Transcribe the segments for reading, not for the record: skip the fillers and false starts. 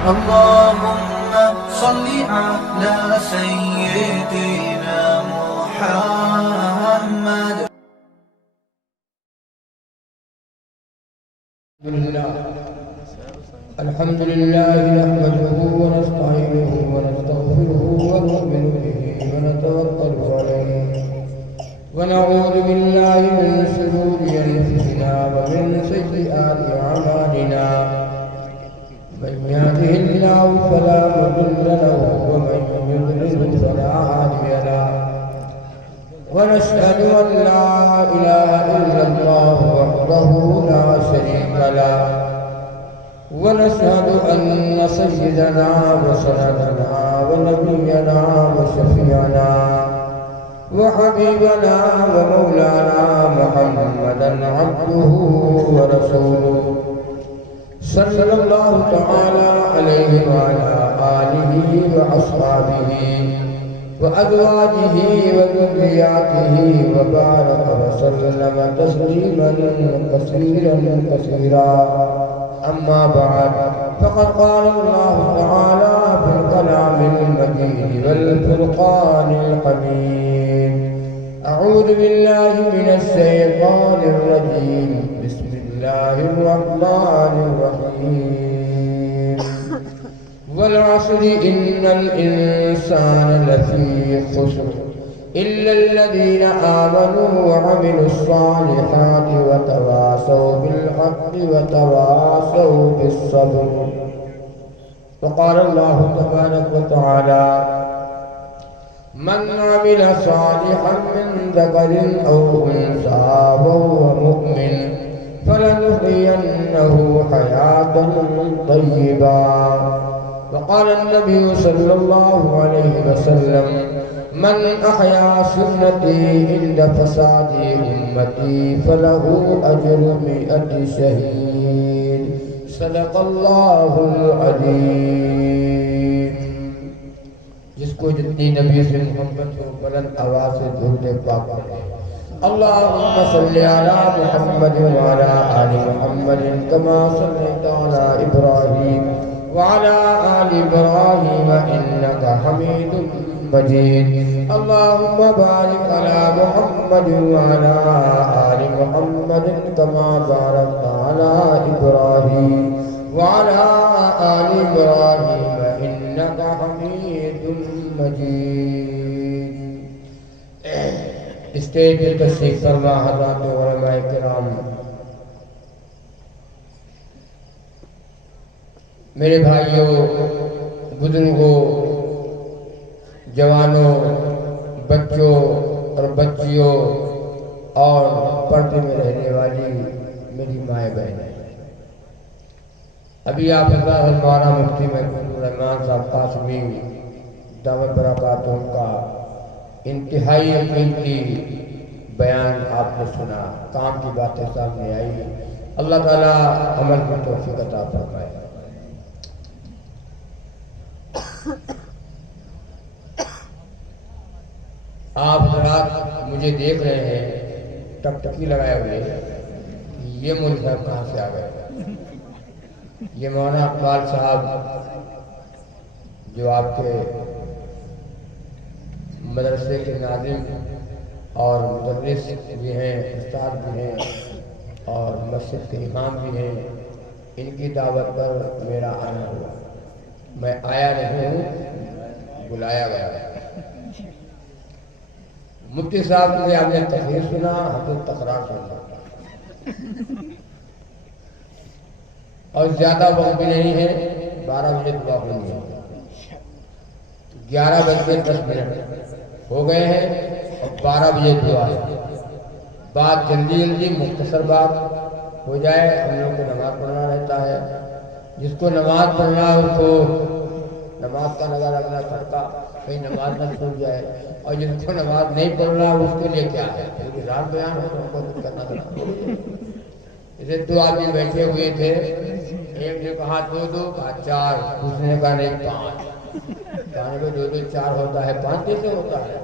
اللهم صل على سيدنا محمد. الحمد لله نحمده ونستعينه ونستغفره ونؤمن به ونتوكل عليه ونعوذ بالله من شرور أنفسنا ومن سيئات أعمالنا. من يهده الله فلا مضل له ومن يضلل فلا هادي له. ونشهد أن لا إله إلا الله وحده لا شريك له. ونشهد أن سيدنا وسندنا ونبينا وشفيعنا وحبيبنا ومولانا محمدا عبده ورسوله صلى الله تعالى عليه وعلى آله وأصحابه وأزواجه وذرياته وبارك وسلم تسليما كثيرا كثيرا. أما بعد فقد قال الله تعالى في الكلام المجيد والفرقان الحميد: أعوذ بالله من الشيطان الرجيم. بسم الله الرحمن الرحيم. والعصر إن الإنسان لفي خسر إلا الذين آمنوا وعملوا الصالحات وتواصوا بالحق وتواصوا بالصبر. وقال الله تبارك وتعالى: من عمل صالحا من ذكر أو أنثى وهو مؤمن فلنحيينه حياة طيبة. وقال النبي صلى الله عليه وسلم: من أحيا سنتي عند فساد أمتي فله أجر 100 شهيد. صدق اللہ العظیم. جس کو جتنی نبی سے محبت ہو بلند آواز سے درود پاک پڑھے. اللہم صلی علی محمد وعلی آل محمد کما صلیت علی ابراہیم وعلى آل إبراهيم إنك حميد مجيد. اللهم بارك على محمد وعلى آل محمد كما باركت على إبراهيم وعلى آل إبراهيم إنك حميد مجيد. اسٹیج پر تشریف فرما حضرات علماء کرام، میرے بھائیوں، بزرگوں، جوانوں، بچوں اور بچیوں اور پردے میں رہنے والی میری مائیں بہنیں، ابھی آپ حضرات مولانا مفتی محمود الرحمان صاحب قاسمی دامت برکاتہ کا انتہائی قیمتی بیان آپ نے سنا. کام کی باتیں سامنے آئی. اللہ تعالیٰ عمل کی توفیق عطا فرمائے. آپ حضرات مجھے دیکھ رہے ہیں ٹکٹکی لگائے ہوئے، یہ مولوی صاحب کہاں سے آ گئے؟ یہ مولانا اقبال صاحب جو آپ کے مدرسے کے ناظم اور مدرس بھی ہیں، استاد بھی ہیں اور مسجد کے امام بھی ہیں، ان کی دعوت پر میرا آنا ہوا. میں آیا نہیں ہوں، بلایا گیا. مفتی صاحب سے آپ نے تقریر سنا، ہم تو تقرار سنا اور زیادہ وقت بھی نہیں ہے. 12 بجے دعا ہونی ہے. 11:10 ہو گئے ہیں اور 12 بجے دعا ہے. بات جلدی جلدی مختصر بات ہو جائے. ہم لوگ کو نماز پڑھنا رہتا ہے. جس کو نماز پڑھنا ہے اس کو نماز کا لگا رکھنا پڑتا، کہیں نماز نہ چھوٹ جائے. اور جن کو نماز نہیں پڑھنا اس کے لیے کیا ہے؟ پوری رات بیان ہو تو ہم کو کچھ کرنا تھا. اسے 2 آدمی بیٹھے ہوئے تھے. ایک نے کہا 2 کہا 4، دوسرے نے کہا نہیں 5. کہنے پہ 2 4 ہوتا ہے، 5 کیسے ہوتا ہے؟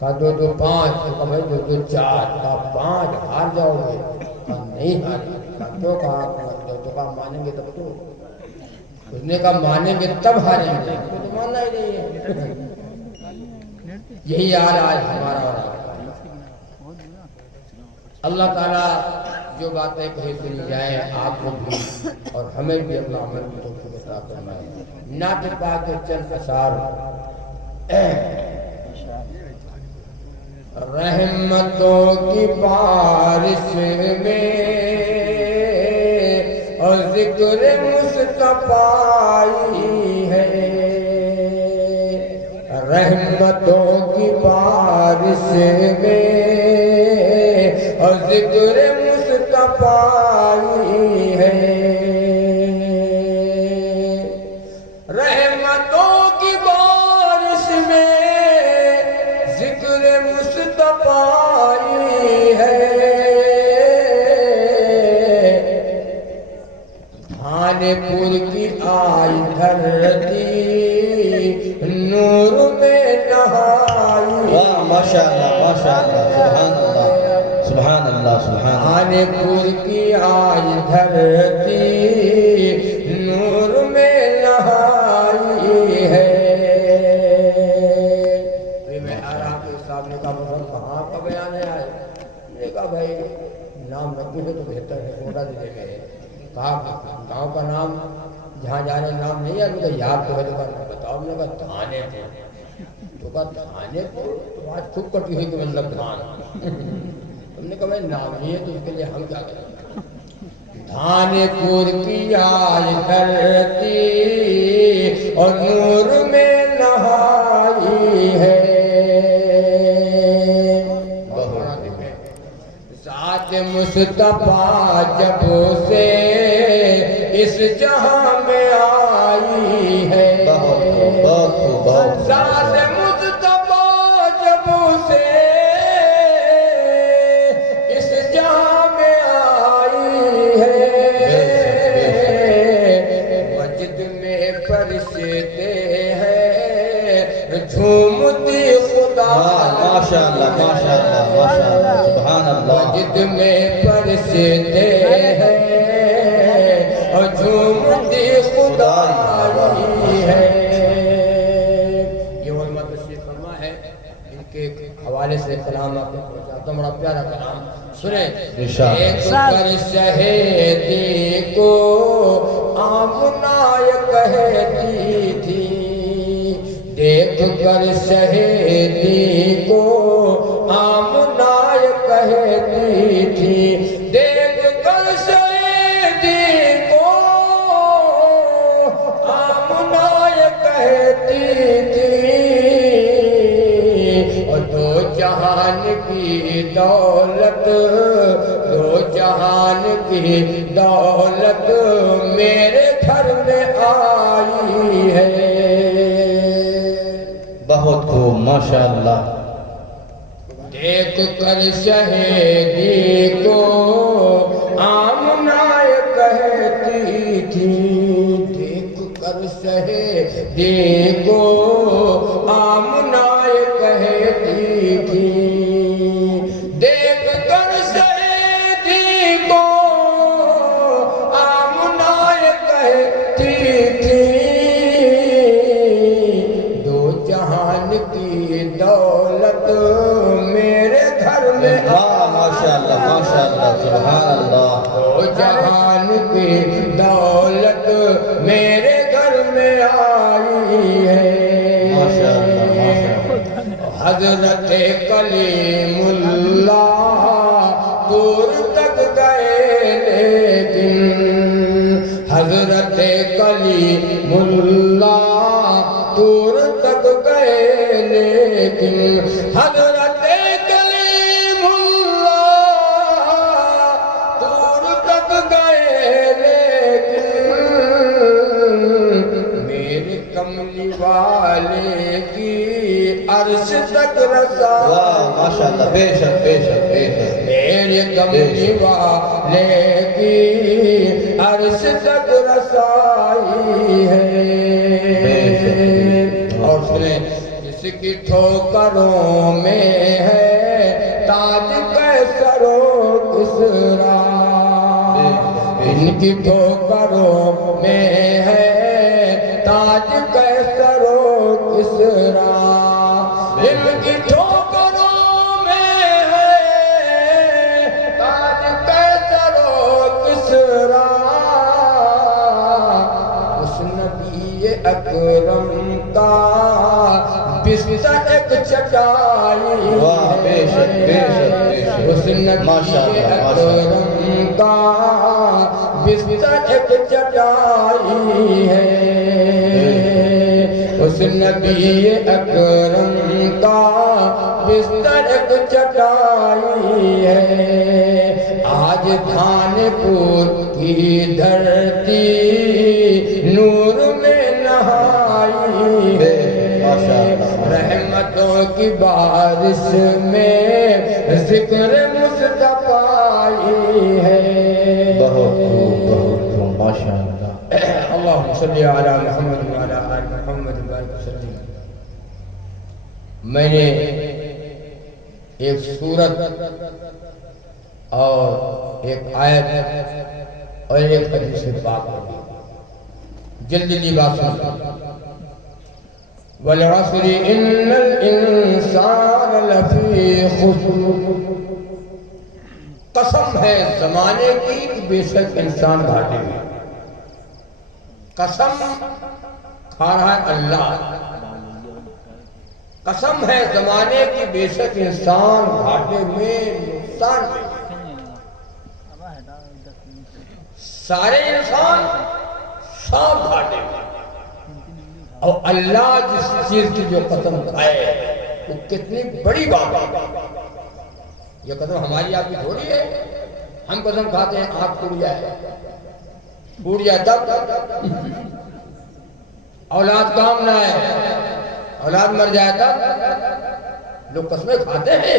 کہا 2 5. کہا بھائی 2 4. کہا 5 ہار جاؤ گے. کہا نہیں ہارے. کہا کیوں؟ کہا مانیں گے تب تو. اس نے کہا مانیں گے تب ہاریں گے، تو ماننا ہی نہیں ہے۔ یہی حال آج ہمارا اور آپ کا۔ اللہ تعالیٰ جو باتیں کہیں سنی جائیں آپ کو بھی اور ہمیں بھی اللہ عمل کی توفیق عطا فرمائے۔ نعت پاک کے چند اشعار۔ رحمتوں کی بارش میں اور ذکر مصطفی ہے، رحمتوں کی بارش میں اور ذکر مصطفی ہے، رحمتوں کی بارش میں ذکر مصطفی ہے، دھانے پور کی آئی دھرتی نور میں نہائی۔ واہ ماشاءاللہ ماشاءاللہ، سبحان اللہ سبحان اللہ سبحان اللہ۔ دھانے پور کی آئی دھرتی نور میں نہائی ہے۔ میں آرام کے صاحب نے کہا بھائی کہاں کا بیان ہے آج؟ میں نے کہا بھائی نام نہ پوچھے تو بہتر ہے، چھوٹا دے گئے۔ کہا گاؤں کا نام جہاں جانے نام نہیں ہے، مجھے یاد تو ہے، تو کہا بتاؤ۔ میں نے کہا دھانے پور۔ تو کہا دھانے پور تو بات خوب کٹی ہوئی کہ مطلب دھان۔ ہم نے کہا بھائی نام نہیں ہے تو اس کے لیے ہم کیا کریں؟ دھانے پور کی آئی دھرتی اور نور میں نہائی ہے، ذات مصطفیٰ جب سے اس جہاں میں آئی ہے، ذات مصطفیٰ جب سے اس جہاں میں آئی ہے، مسجد میں فرشتے ہیں جھومتی خدا۔ ماشاءاللہ ماشاءاللہ ماشاءاللہ، سبحان اللہ۔ مسجد میں فرشتے ہیں اور جھومتی خدائی ہے۔ یہ علماء تشریف فرما ہے، ان کے حوالے سے کلام آپ کو پہنچاتا ہوں، بڑا پیارا کلام سنیں۔ ایک پر شہیدی کو آمنہ کہتی تھی، دیکھ کر شہیدی کو آمنہ کہتی تھی، دیکھ کر شہیدی کو آمنہ کہتی تھی، اور دو جہان کی دولت، دو جہان کی دولت میرے گھر میں آئی ہے۔ بہت خوب ماشاءاللہ۔ دیکھ کر شہیدی کو آمنہ کہتی تھی، دیکھ کر شہیدی کو آمنہ کہتی تھی، دیکھ کر شہیدی کو آمنہ کہتی تھی، دو جہان کی دولت میرے گھر میں ماشاءاللہ ماشاءاللہ، سبحان اللہ۔ دو جہان کی دولت میرے گھر میں آئی ہے، ماشاءاللہ ماشاءاللہ۔ حضرت کلیم اللہ دور تک گئے لیکن، حضرت کلیم اللہ دور تک گئے لیکن، حضرت کلیم اللہ دور تک گئے لیکن، میرے کملی والے کی عرش تک رسائی۔ واہ ماشاءاللہ، بے شک بے شک بے شک۔ میرے کملی والے کی عرش تک رسائی ہے۔ اور سنیں، جس کی ٹھوکروں میں ہے تاج قیصر و کسریٰ، ان کی ٹھوکروں میں ہے تاج قیصر و کسریٰ ان کی ٹھوکروں میں ہے تاج قیصر و کسریٰ اس نبی اکرم کا بستر ایک چٹائی واہ بے شک بے شک بے شک اس نبی اکرم کا بستر ایک چٹائی ہے اس نبی اکرم کا بستر ایک چٹائی ہے آج تھانے پور کی دھرتی نور میں نہائی ہے رحمتوں کی بارش میں ذکر مصطفیٰ ہے بہت خوب ماشاءاللہ اللہم صلی علی محمد وعلی آل محمد وبارک وسلم میں نے ایک سورت اور ایک آیت اور ایک حدیث پاک پڑھی جلدی جلدی بات سنو وَالْعَصْرِ إِنَّ الْإِنسَانَ لَفِي خُسْرٍ قسم ہے زمانے کی کہ بے شک انسان گھاٹے میں قسم کھا رہا ہے اللہ قسم ہے زمانے کی بے شک انسان گھاٹے میں نقصان میں سارے انسان سب گھاٹے میں اور اللہ جس چیز کی جو قسم کھائے وہ کتنی بڑی بات ہے یہ قسم ہماری آپ کی تھوڑی ہے ہم قسم کھاتے ہیں آنکھ ٹوٹ جائے تب اولاد کام نہ ہے اولاد مر جائے تب لوگ قسمیں کھاتے ہیں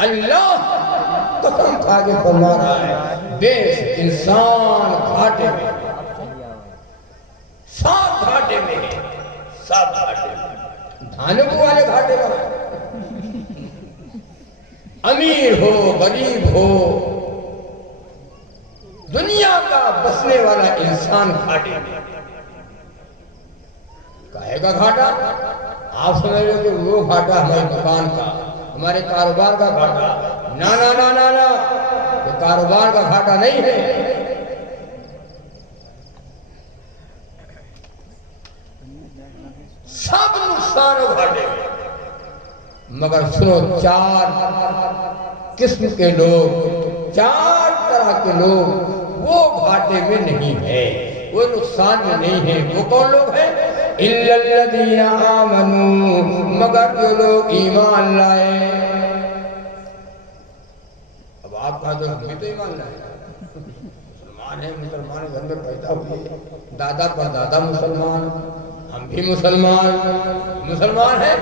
اللہ قسم کھا کے فرما رہا ہے بے انسان گھاٹے میں سب گھاٹے میں ہے سب گھاٹے میں دھانکو والے گھاٹے میں امیر ہو غریب ہو دنیا کا بسنے والا انسان گھاٹے میں کہے گا گھاٹا آپ سمجھ رہے کہ وہ گھاٹا ہمارے مکان کا ہمارے کاروبار کا گھاٹا نا نا نا نا نا یہ کاروبار کا گھاٹا نہیں ہے سب نقصان و گھاٹے مگر سنو چار قسم کے لوگ چار طرح کے لوگ وہ گھاٹے میں نہیں ہے وہ نقصان میں نہیں ہے وہ کون لوگ ہیں اِلَّا الَّذِينَ آمَنُوا مگر جو لوگ ایمان لائے اب آپ کہا تو ہم بھی تو ایمان لائے مسلمان ہیں مسلمان گھر میں پیدا ہوئے دادا پر دادا مسلمان ہم بھی مسلمان ہیں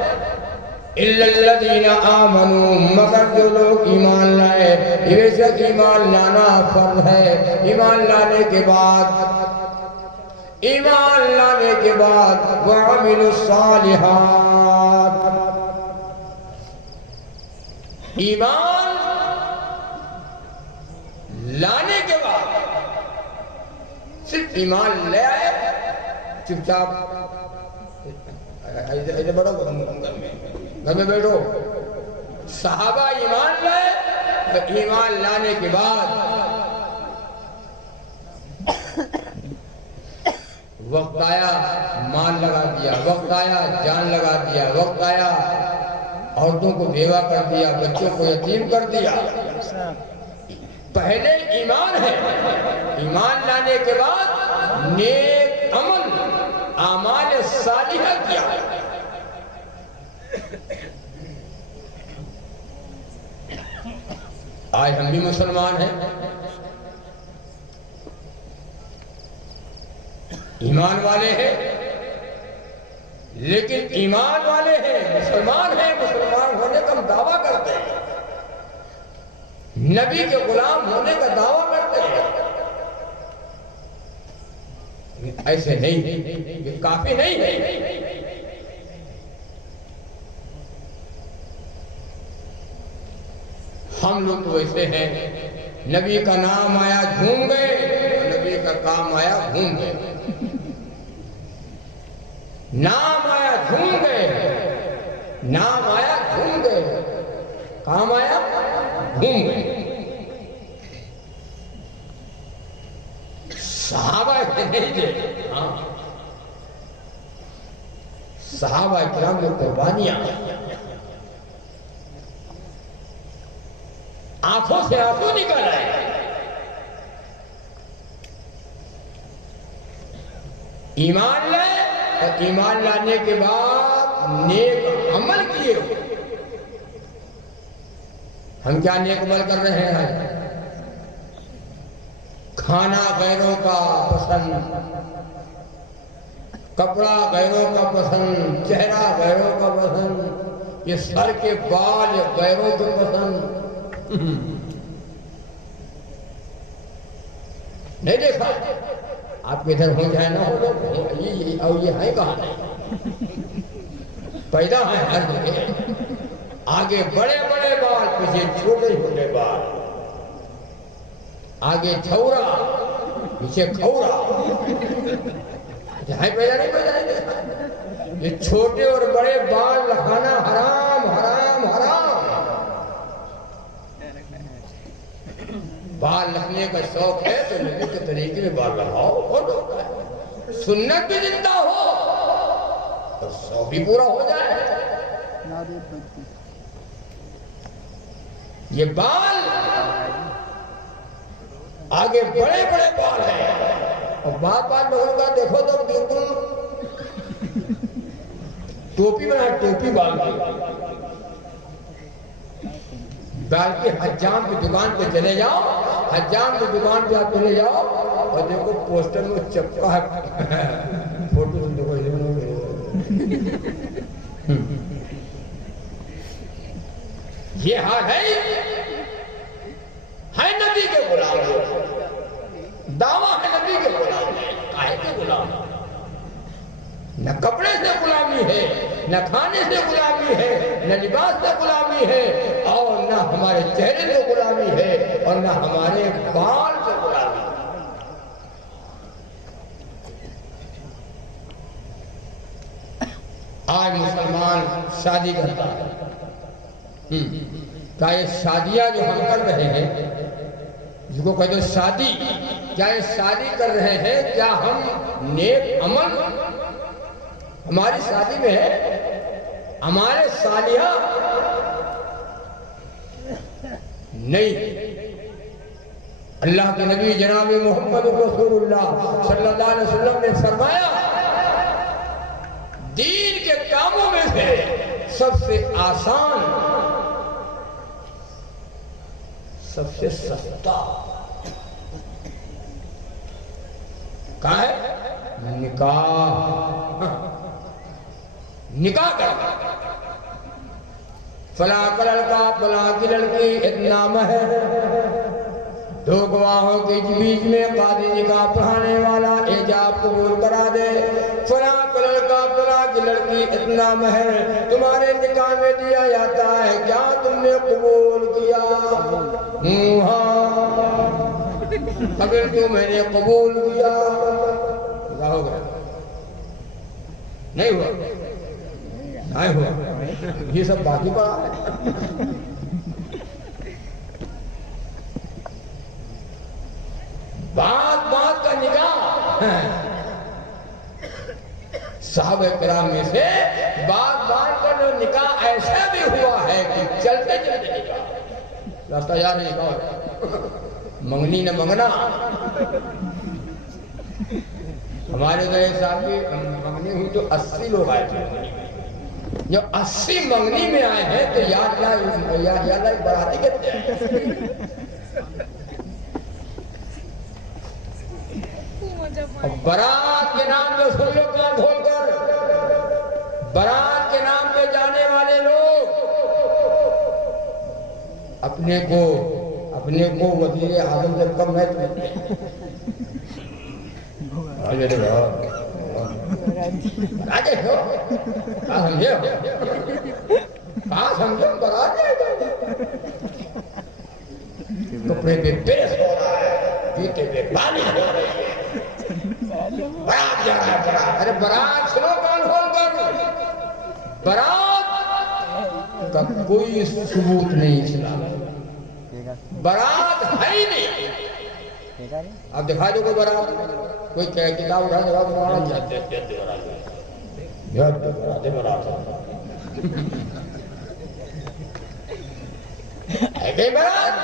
اِلَّا الَّذِينَ آمَنُوا مگر جو لوگ ایمان لائے بے شک ایمان لانا فرض ہے ایمان لانے کے بعد وَعَمِلُوا الصَّالِحَاتِ ایمان لانے کے بعد صرف ایمان لے آئے چپ چاپ ایسے بڑھو گھر میں بیٹھو صحابہ ایمان لائے ایمان لانے کے بعد وقت آیا مال لگا دیا وقت آیا جان لگا دیا وقت آیا عورتوں کو بیوہ کر دیا بچوں کو یتیم کر دیا پہلے ایمان ہے ایمان لانے کے بعد نیک عمل اعمال صالحہ کیا آج ہم بھی مسلمان ہیں ایمان والے ہیں لیکن ایمان والے ہیں مسلمان ہونے کا ہم دعویٰ کرتے ہیں نبی کے غلام ہونے کا دعویٰ کرتے ہیں ایسے نہیں یہ کافی نہیں ہے ہم لوگ تو ویسے ہیں نبی کا نام آیا جھوم گئے نبی کا کام آیا گھوم گئے نام آیا جھوم گئے، نام آیا جھوم گئے، کام آیا گھوم گئے۔ صحابہ کے نہیں دے، صحابہ کرام نے قربانیاں، آنکھوں سے آنسو نکل آئے، ایمان لائے اور ایمان لانے کے بعد نیک عمل کیے ہو۔ ہم کیا نیک عمل کر رہے ہیں؟ کھانا غیروں کا پسند، کپڑا غیروں کا پسند، چہرہ غیروں کا پسند، یہ سر کے بال غیروں کے پسند۔ نہیں دیکھا آپ کے ادھر ہو جائے نہ ہو لوگ، اور یہ ہے کہاں نہیں، پیدا ہے ہر جگہ، آگے بڑے بڑے بال، پیچھے چھوٹے چھوٹے بال، آگے چھورا پیچھے کھورا، جہاں پیدا نہیں پیدا نہیں، یہ چھوٹے اور بڑے بال رکھانا حرام حرام حرام۔ بال رکھنے کا شوق ہے تو نبی کے طریقے میں بال رکھاؤ، بہت ہوتا ہے، سنت بھی زندہ ہو اور شوق بھی پورا ہو جائے۔ یہ بال آگے بڑے بڑے بال ہیں، اور بات لوگوں کا دیکھو تو بالکل ٹوپی بنا، ٹوپی بال کی ڈال کے حجام کی دکان پہ چلے جاؤ، حجام کی دکان پہ آپ چلے جاؤ اور دیکھو پوسٹر میں چپکا ہے، فوٹو تم دیکھو، یہ حال ہے نبی کے غلام، دعویٰ ہے نبی کے غلام، کاہے کے غلام؟ نہ کپڑے سے غلامی ہے، نہ کھانے سے غلامی ہے، نہ لباس سے غلامی ہے، اور نہ ہمارے چہرے سے غلامی ہے، اور نہ ہمارے بال سے غلامی ہے۔ آج مسلمان شادی کرتا ہے، کیا یہ شادیاں جو ہم کر رہے ہیں، جس کو کہتے ہیں شادی، کیا یہ شادی کر رہے ہیں، کیا ہم نیک عمل ہماری شادی میں ہے؟ ہمارے صالحہ نہیں۔ اللہ کے نبی جناب محمد رسول اللہ صلی اللہ علیہ وسلم نے فرمایا، دین کے کاموں میں سے سب سے آسان، سب سے سستا کہاں ہے؟ نکاح، نکاح کرنا۔ فلاں کا لڑکا فلاں کی لڑکی اتنا مہر، دو گواہوں کے بیچ میں قاضی نکاح پڑھانے والا ایجاب قبول کرا دے، فلاں کا لڑکا فلاں کی لڑکی اتنا مہر تمہارے نکاح میں دیا جاتا ہے، کیا تم نے قبول کیا؟ ہاں، اگر تو میں نے قبول کیا، کیا ہو گیا؟ نہیں ہوا، نہیں ہوا، یہ سب باقی پڑا ہے۔ بات بات کا نکاح، صحابہ کرام میں سے بات بات کا جو نکاح ایسا بھی ہوا ہے کہ چلتے چلتے نکاح، راستہ یاد نہیں نکاح، منگنی نہ منگنا۔ ہمارے ادھر ایک صاحب کی منگنی ہوئی تو 80 لوگ آئے تھے، جو 80 منگنی میں آئے ہیں تو یاد اللہ براتی کہتے ہیں۔ برات کے نام پہ سن لو کان کھول کر، برات کے نام پہ جانے والے لوگ اپنے کو وزیر اعظم سے کم ہے کپڑے پہ پیس ہو رہا ہے، جوتے پہ پانی ہو رہی ہے، برات جا رہا ہے، برات، ارے برات سنو کان کھول برات کا کوئی ثبوت نہیں اسلام میں، برات ہے ہی نہیں۔ اب دکھا دو کوئی برات، کوئی کتاب اٹھا دکھا دو برات ہے کہیں برات؟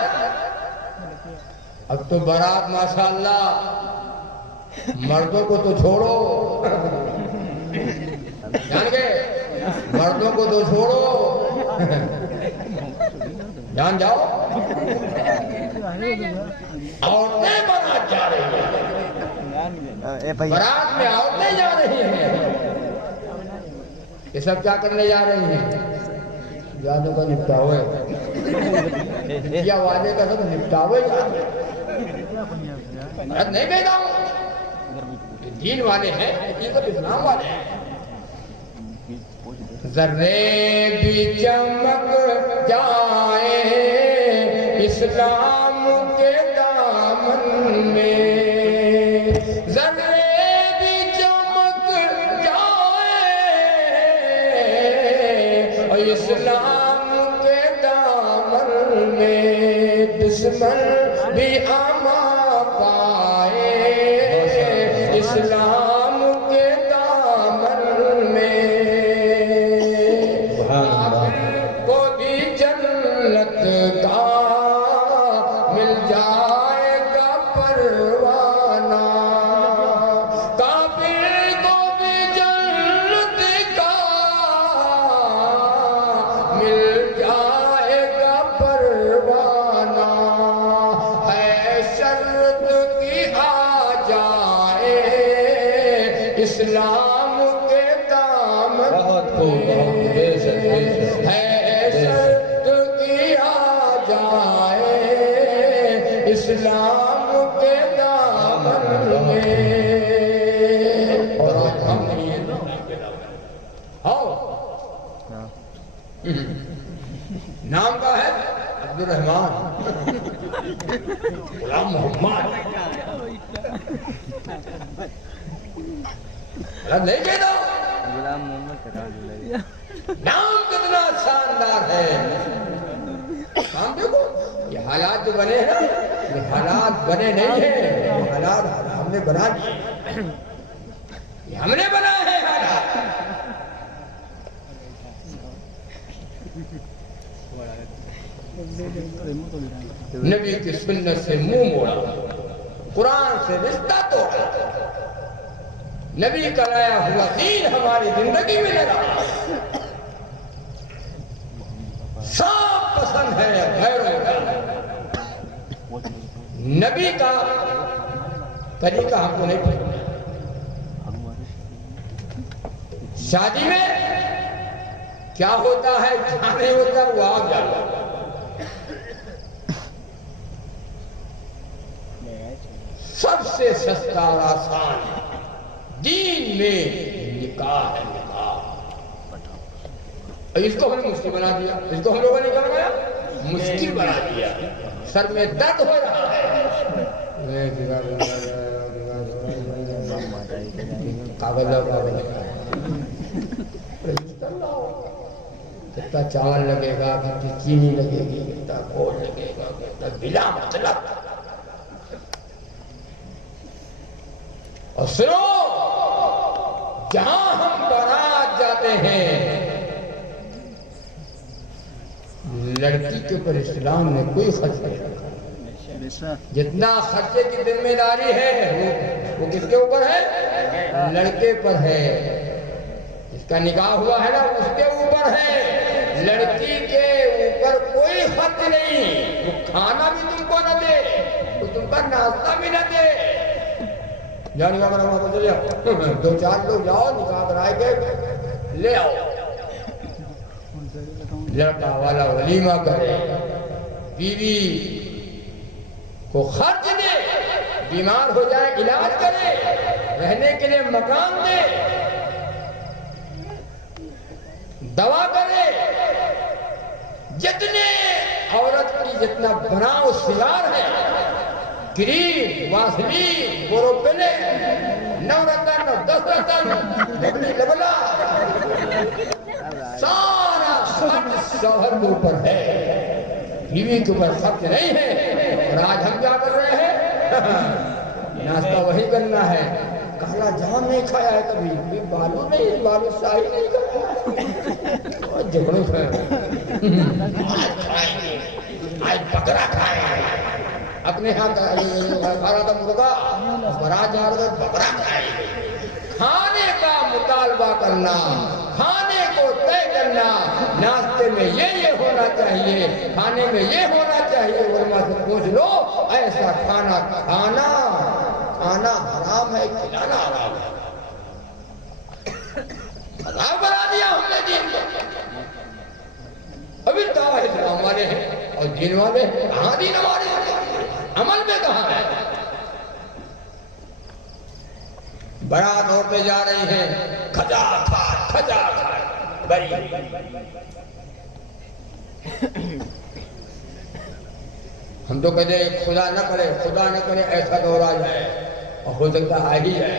اب تو برات ماشاءاللہ مردوں کو تو چھوڑو، جان گئے مردوں کو تو چھوڑو، جان جاؤ، عورتیں برات جا رہی ہیں، برات میں عورتیں جا رہی ہیں، یہ سب کیا کرنے جا رہی ہیں؟ جانوں کا نپٹاوے، یا والے کا سب نپٹاوے جا رہے ہیں، برات نہیں بھیجا ہوں، دین والے ہیں، حقیقت اسلام والے ہیں۔ ذرے بھی چمک جائے اسلام کے دامن میں، ذرے بھی چمک جائے اسلام کے دامن میں، دشمن بھی اما پائے اسلام کے دامن میں، کو بھی جنت کا مل جائے گا پروانہ، کافر کو بھی جنت کا مل جائے گا پروانہ، ہے شرط کی آ جائے اسلام کے دامن میں، ہے شرط کی آ جائے اسلام کے دامن میں، اور ہم نہیں ہیں آؤ، نام کا ہے عبد الرحمن غلام محمد، نہیں کہتا نام کتنا شاندار ہے۔ ہم دیکھو یہ حالات جو بنے ہیں، یہ حالات بنے نہیں ہیں، یہ حالات ہم نے بنا دیے، یہ ہم نے بنائے ہیں حالات۔ نبی کی سنت سے منہ موڑا، قرآن سے رشتہ توڑا، نبی کا لایا ہوا دین ہماری زندگی میں لگا، سب پسند ہے غیروں کا، نبی کا طریقہ ہم کو نہیں پسند۔ شادی میں کیا ہوتا ہے کیا نہیں ہوتا وہ آپ جانو، سب سے سستا اور آسان دین میں نکاح ہے، نکاح۔ اس کو ہم نے مشکل بنا دیا، اس کو ہم لوگوں نے کیا بنایا؟ مشکل بنا دیا، سر میں درد ہو رہا ہے، کاغذ کتنا چاول لگے گا، کتنی چینی لگے گی، کتنا گوشت لگے گا، کتنا بلا مطلب۔ اور سنو، جہاں ہم بارات جاتے ہیں لڑکی کے اوپر اسلام نے کوئی خرچ نہیں رکھا، جتنا خرچے کی ذمہ داری ہے وہ کس کے اوپر ہے؟ لڑکے پر ہے۔ اس کا نکاح ہوا ہے نا، اس کے اوپر ہے، لڑکی کے اوپر کوئی خرچ نہیں، وہ کھانا بھی تم کو نہ دے، وہ تم کا ناشتہ بھی نہ دے۔ جاؤ نکاح کرا ہوا تو جاؤ، 2-4 لوگ جاؤ نکاح کرائے کے لے آؤ، لڑکا والا ولیمہ کرے، بیوی کو خرچ دے، بیمار ہو جائے علاج کرے، رہنے کے لیے مکان دے، دوا کرے، جتنے عورت کی جتنا بناؤ سنگار ہے، کریم، واسلین، بوروپلے، 9 رتن، 10 رتن، لبلی لبلا، سارا خرچ شوہر کے اوپر ہے، بیوی کے اوپر خرچ نہیں ہے۔ اور آج ہم کیا کر رہے ہیں؟ ناشتہ وہی کرنا ہے، کالا جام نہیں کھایا ہے کبھی، بالو نہیں، بالو شاہی نہیں کھایا اور جھگڑوں کھایا، آج کھائیں گے، آج بکرا کھائیں گے، اپنے ہاں کھا رہا تھا مرغا، برات جا رہا تھا بکرا کھائیں گے۔ کھانے کا مطالبہ کرنا، کھانے کو طے کرنا، ناشتے میں یہ ہونا چاہیے، کھانے میں یہ ہونا چاہیے، علماء سے پوچھ لو ایسا کھانا کھانا حرام ہے، کھلانا حرام ہے۔ عذاب بنا دیا ہم نے دین کو۔ ابھی دعویٰ اسلام والے ہیں اور دین والے ہیں، کہاں دین ہمارے عمل میں کہاں ہے؟ برات عورتیں جا رہی ہیں، کھجا کھائے بری، ہم تو کہتے ہیں خدا نہ کرے ایسا دور آ جائے، اور ہو سکتا آ ہی جائے،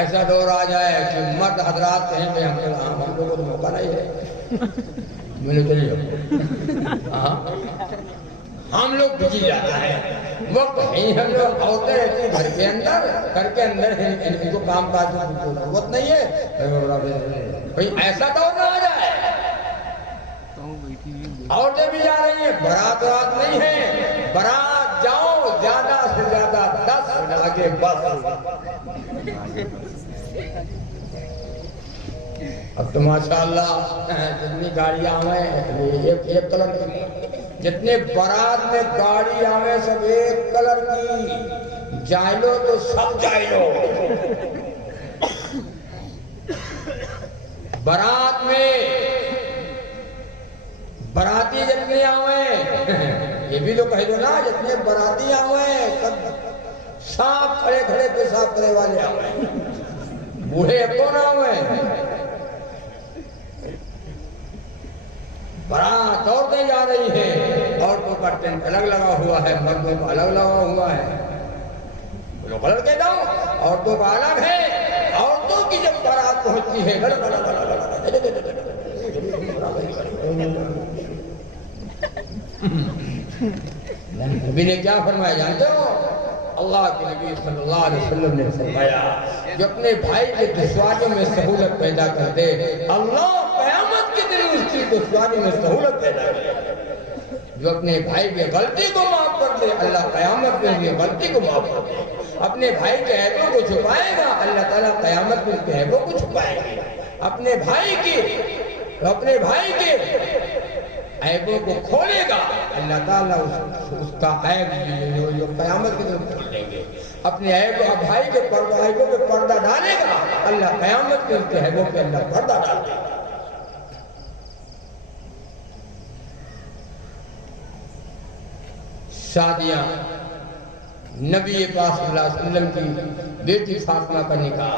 ایسا دور آ جائے کہ مرد حضرات کہیں پہ ہم لوگوں کو موقع نہیں ہے، میں نے چلیے ہم لوگ بجی جانا ہے، وقت نہیں، ہم لوگ عورتیں رہتی ہیں گھر کے اندر ان کو کام کاج کی کوئی ضرورت نہیں ہے، کوئی ایسا دور نہ آ جائے۔ عورتیں بھی جا رہی ہیں، برات نہیں ہے، برات جاؤ زیادہ سے زیادہ 10 آگے بس۔ اب تو ماشاءاللہ جتنی گاڑیاں آئیں ایک کلر کی، جتنے برات میں گاڑی آئیں سب ایک کلر کی، جائلو تو سب جائلو۔ برات میں براتی جتنے آئیں، یہ بھی تو کہہ دو نا، جتنے براتی آئیں سب صاف کھڑے پیشاب کرے والے آئیں، بوڑھے کون آئیں؟ برات عورتیں جا رہی ہیں، عورتوں کا ٹینٹ الگ لگا ہوا ہے، مردوں کا الگ لگا ہوا ہے، بلو کلر کہتا ہوں، عورتوں کا الگ ہے۔ عورتوں کی جب برات پہنچتی ہے نبی نے کیا فرمایا جانتے ہو؟ اللہ کے نبی صلی اللہ علیہ وسلم نے فرمایا جو اپنے بھائی کے دشواریوں میں سہولت پیدا کر دے، اللہ قیامت کے دن اس کی دشواری میں سہولت پیدا کرے۔ جو اپنے بھائی کی غلطی کو معاف کر دے، اللہ قیامت میں اس کی غلطی کو معاف کر دے۔ اپنے بھائی کے عیبوں کو چھپائے گا، اللہ تعالیٰ قیامت میں اس کے عیبوں کو چھپائے گا۔ اپنے بھائی کے عیبوں کو کھولے گا، اللہ تعالیٰ اس کا عیب جو قیامت کے دن کھول دیں گے۔ اپنے عیب بھائی کے عیبوں پہ پردہ ڈالے گا، اللہ قیامت کے اس کے عیبوں پہ اللہ پردہ ڈال دے گا۔ شادیاں، نبی پاک صلی اللہ علیہ وسلم کی بیٹی فاطمہ کا نکاح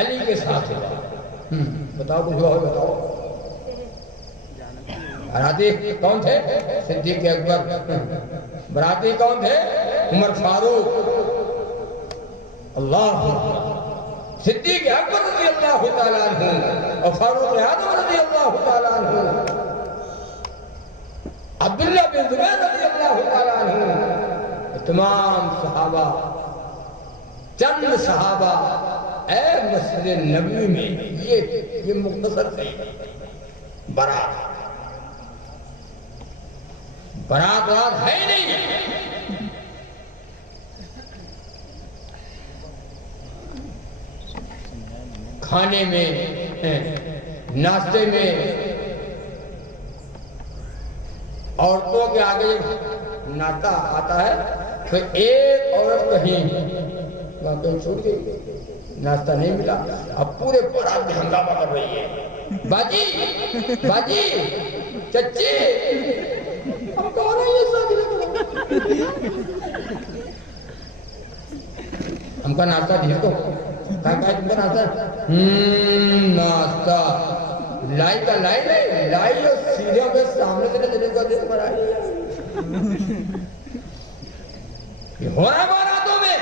علی کے ساتھ ہوا۔ بتاؤ کچھ ہوا ہو، بتاؤ۔ براتی کون تھے؟ صدیق اکبر۔ براتی کون تھے؟ عمر فاروق۔ اللہ صدیق اکبر رضی اللہ تعالیٰ عنہ اور فاروق اعظم رضی اللہ تعالیٰ عنہ، عبداللہ بن زبیر رضی اللہ تعالیٰ عنہ، تمام صحابہ، چند صحابہ اے مسجد نبوی میں یہ مختصر نہیں، برات ہے نہیں۔ کھانے میں، ناشتے میں، عورتوں کے آگے ناشتہ آتا ہے تو ایک عورت کہیں واقعی چھوٹ گئی، ناشتہ نہیں ملا، اب پورے برات میں ہنگامہ کر رہی ہے، باجی چچی ہم کہہ رہے ہیں شادی ہم کا ناشتہ دیا تو تم کا ناشتہ ناشتہ لائی کا لائی نہیں، لائی اور سیدھے کے سامنے سے جنے کو دیکھ پر آئی۔ یہ ہو رہا باراتوں میں۔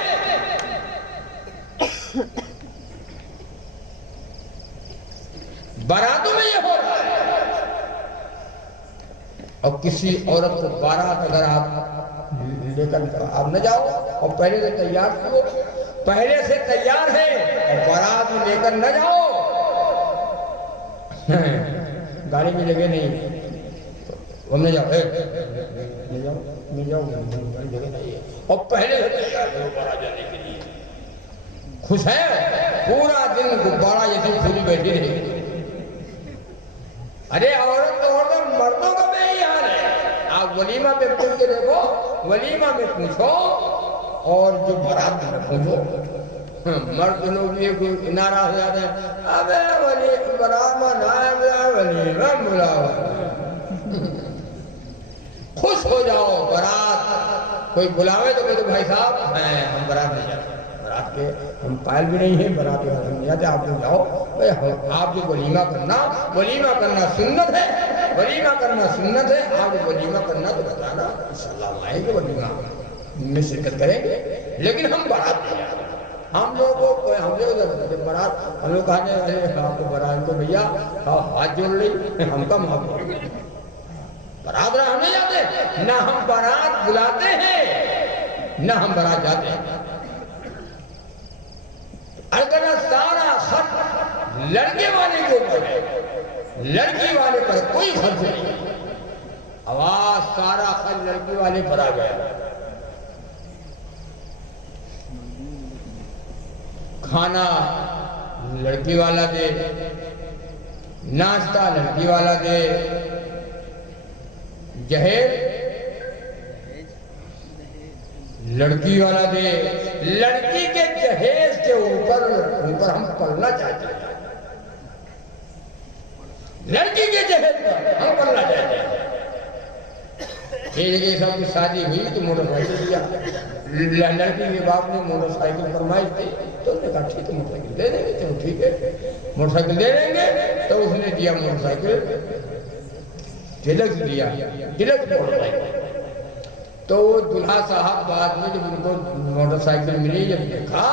باراتوں میں یہ ہو رہا ہے. اور کسی عورت کو بارات اگر آپ لے کر آپ نہ جاؤ اور پہلے سے تیار ہو، پہلے سے تیار ہے اور بارات میں لے کر نہ جاؤ، گاڑی میں لگے نہیں ہم نے جاؤ جگہ نہیں ہے اور پہلے سے تیار ہو بارات جانے کے لیے. خوش ہے پورا دن غبارہ جیسی پھولی بیٹھی رہی. ارے عورت تو مردوں کا بھی یہی حال ہے. آپ ولیمہ پہ پوچھ کے دیکھو، ولیمہ میں پوچھو اور جو بارات میں پوچھو. مرد لوگ یہ کوئی ناراض ہو جاتے ہیں، ابے بارات میں نہ ولیمہ بلاؤ. خوش ہو جاؤ. بارات کوئی بلاوے تو کہتے بھائی صاحب ہم بارات نہیں جاتے، بارات کے ہم قائل بھی نہیں ہیں، بارات کے ہم نہیں جاتے، آپ لوگ جاؤ. آپ جو ولیمہ کرنا سنت ہے، ولیمہ کرنا سنت ہے. آپ جو ولیمہ کرنا تو بتانا، انشاءاللہ ہم آئیں گے ولیمہ میں شرکت کریں گے، لیکن ہم بارات نہیں جاتے. ہم لوگوں کو ہم لوگ بارات ہم لوگ کہنے والے آپ کو بارات کو بھیا ہاتھ جوڑ لی ہم کا معاف. بارات ہم نہیں جاتے، نہ ہم بارات بلاتے ہیں نہ ہم بارات جاتے ہیں. اگر سارا خرچ لڑکے والے کے اوپر ہے، لڑکی والے پر کوئی خرچ نہیں. آواز سارا خرچ لڑکی والے پر آ گیا. کھانا لڑکی والا دے، ناشتہ لڑکی والا دے، جہیز لڑکی والا دے. لڑکی کے جہیز کے اوپر ہم پلنا چاہتے ہیں. لڑکی کے جہیز پر ہم پلنا چاہتے ہیں. یہ سب کی شادی ہوئی تو موٹر سائیکل دیا. لڑکی کے باپ نے موٹر سائیکل فرمائش دی تو اس نے کہا ٹھیک ہے موٹر سائیکل دے دیں گے. چلو ٹھیک ہے موٹر سائیکل دے دیں گے. تو اس نے دیا موٹر سائیکل، ڈیلکس دیا، ڈیلکس موٹر سائیکل. تو وہ دلہا صاحب بعد میں جب ان کو موٹر سائیکل ملی، جب دیکھا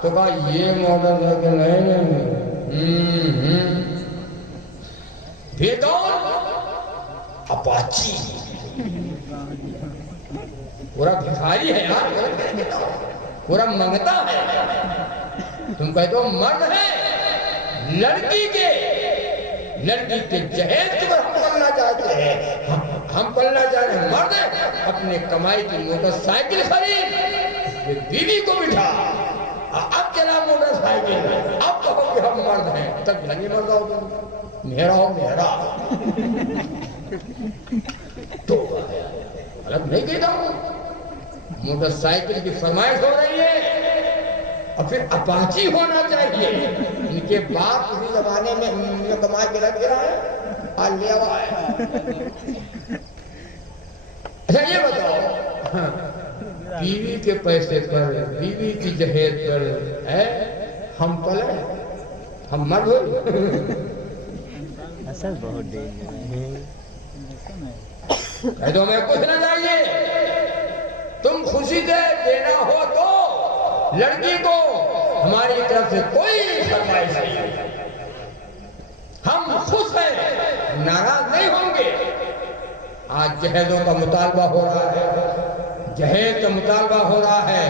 تو کہا یہ موٹر سائیکل نہیں. پھر کون؟ اپاچی. پورا بھکاری ہے یار، پورا منگتا ہے. تم کہتے ہو مرد ہے، لڑکی کے جہیز کے پر ہم پلنا چاہتے ہیں. ہم پلنا چاہتے ہیں. مرد ہے اپنے کمائی کی موٹر سائیکل خرید، بیوی کو بٹھا، اب چلا موٹر سائیکل. اب کہو کہ ہم مرد ہیں، تب جھنگی مرد ہو تم، میرا ہو میرا. تو غلط نہیں کہتا ہوں. موٹر سائیکل کی فرمائش ہو رہی ہے اور پھر اپاچی ہونا چاہیے. ان کے باپ اسی زمانے میں کما کے رکھ رہا ہے، آج لیا ہوا ہے. اچھا یہ بتاؤ، بیوی کے پیسے پر، بیوی کی جہیز پر ہم پلے، ہم مرد ہوئے. اصل بہت کہہ دو میں کچھ نہ چاہیے. تم خوشی سے دینا ہو تو لڑکی کو ہماری طرف سے کوئی فرمائش نہیں. ہم خوش ہیں، ناراض نہیں ہوں گے. آج جہیزوں کا مطالبہ ہو رہا ہے، جہیز کا مطالبہ ہو رہا ہے.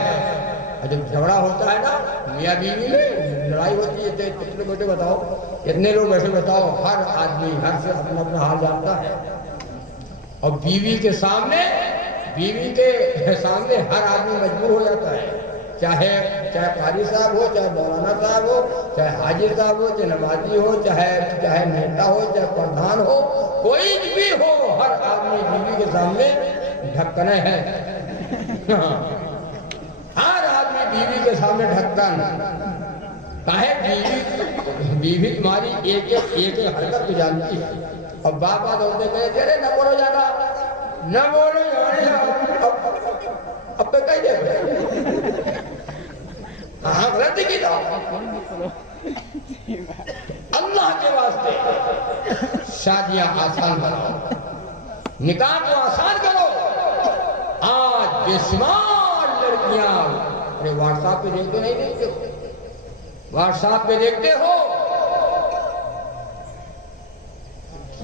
جب جھگڑا ہوتا ہے نا میاں بیوی میں لڑائی ہوتی ہے، کتنے بیٹے بتاؤ، کتنے لوگ ایسے بتاؤ. ہر آدمی ہر سے اپنا اپنا حال جانتا ہے. اور بیوی کے سامنے ہر آدمی مجبور ہو جاتا ہے. چاہے قاری صاحب ہو، چاہے مولانا صاحب ہو، چاہے حاجی صاحب ہو، چاہے نمازی ہو، چاہے نیتا ہو، چاہے پردھان ہو، کوئی بھی ہو، ہر آدمی بیوی کے سامنے ڈھکنے ہے. ہر آدمی بیوی کے سامنے ڈھکن. کاہے بیوی تمہاری ایک ایک حرکت تو جانتی ہے. اور بات ہوتے کہتے رہے نہ بولو جاتا، نہ بولو اب پہ کہہ دے. ہاں غلطی کی تھا. اللہ کے واسطے شادیاں آسان بناؤ، نکاح کو آسان کرو. آج بے شمار لڑکیاں واٹس ایپ پہ دیکھتے نہیں دیکھتے ہو، واٹس ایپ پہ دیکھتے ہو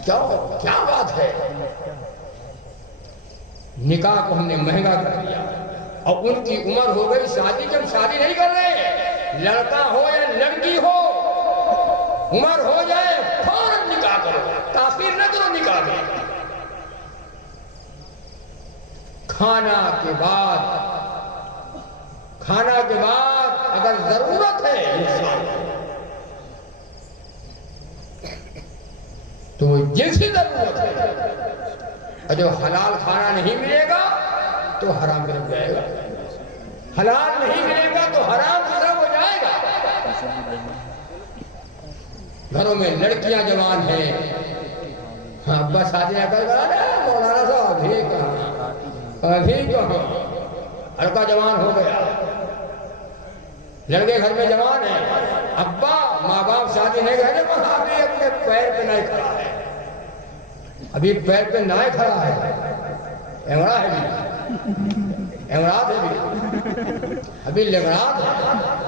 کیا بات ہے، نکاح کو ہم نے مہنگا کر دیا، اور ان کی عمر ہو گئی شادی کی، ہم شادی نہیں کر رہے، لڑکا ہو یا لڑکی ہو، عمر ہو جائے فوراً نکاح کرو، تاخیر نہ کرو نکاح میں۔ کھانا کے بعد اگر ضرورت ہے انسان تو وہ جنسی ضرورت ہے، اور جو حلال کھانا نہیں ملے گا تو حرام طرف جائے گا، حلال نہیں ملے گا تو حرام طرف ہو جائے گا۔ گھروں میں لڑکیاں جوان ہیں، ہاں ابا شادی نہ کر گا، مولانا صاحب ابھی کہاں، لڑکا جوان ہو گیا، لڑکے گھر میں جوان ہیں، ابا ماں باپ شادی نہیں کرے، وہاں بھی اپنے پیر پہ نہیں کھڑا ہے، ابھی پیر پہ نہ کھڑا ہے، انگڑا ہے بھی، انگڑات ہے بھی، ابھی لنگڑات ہے،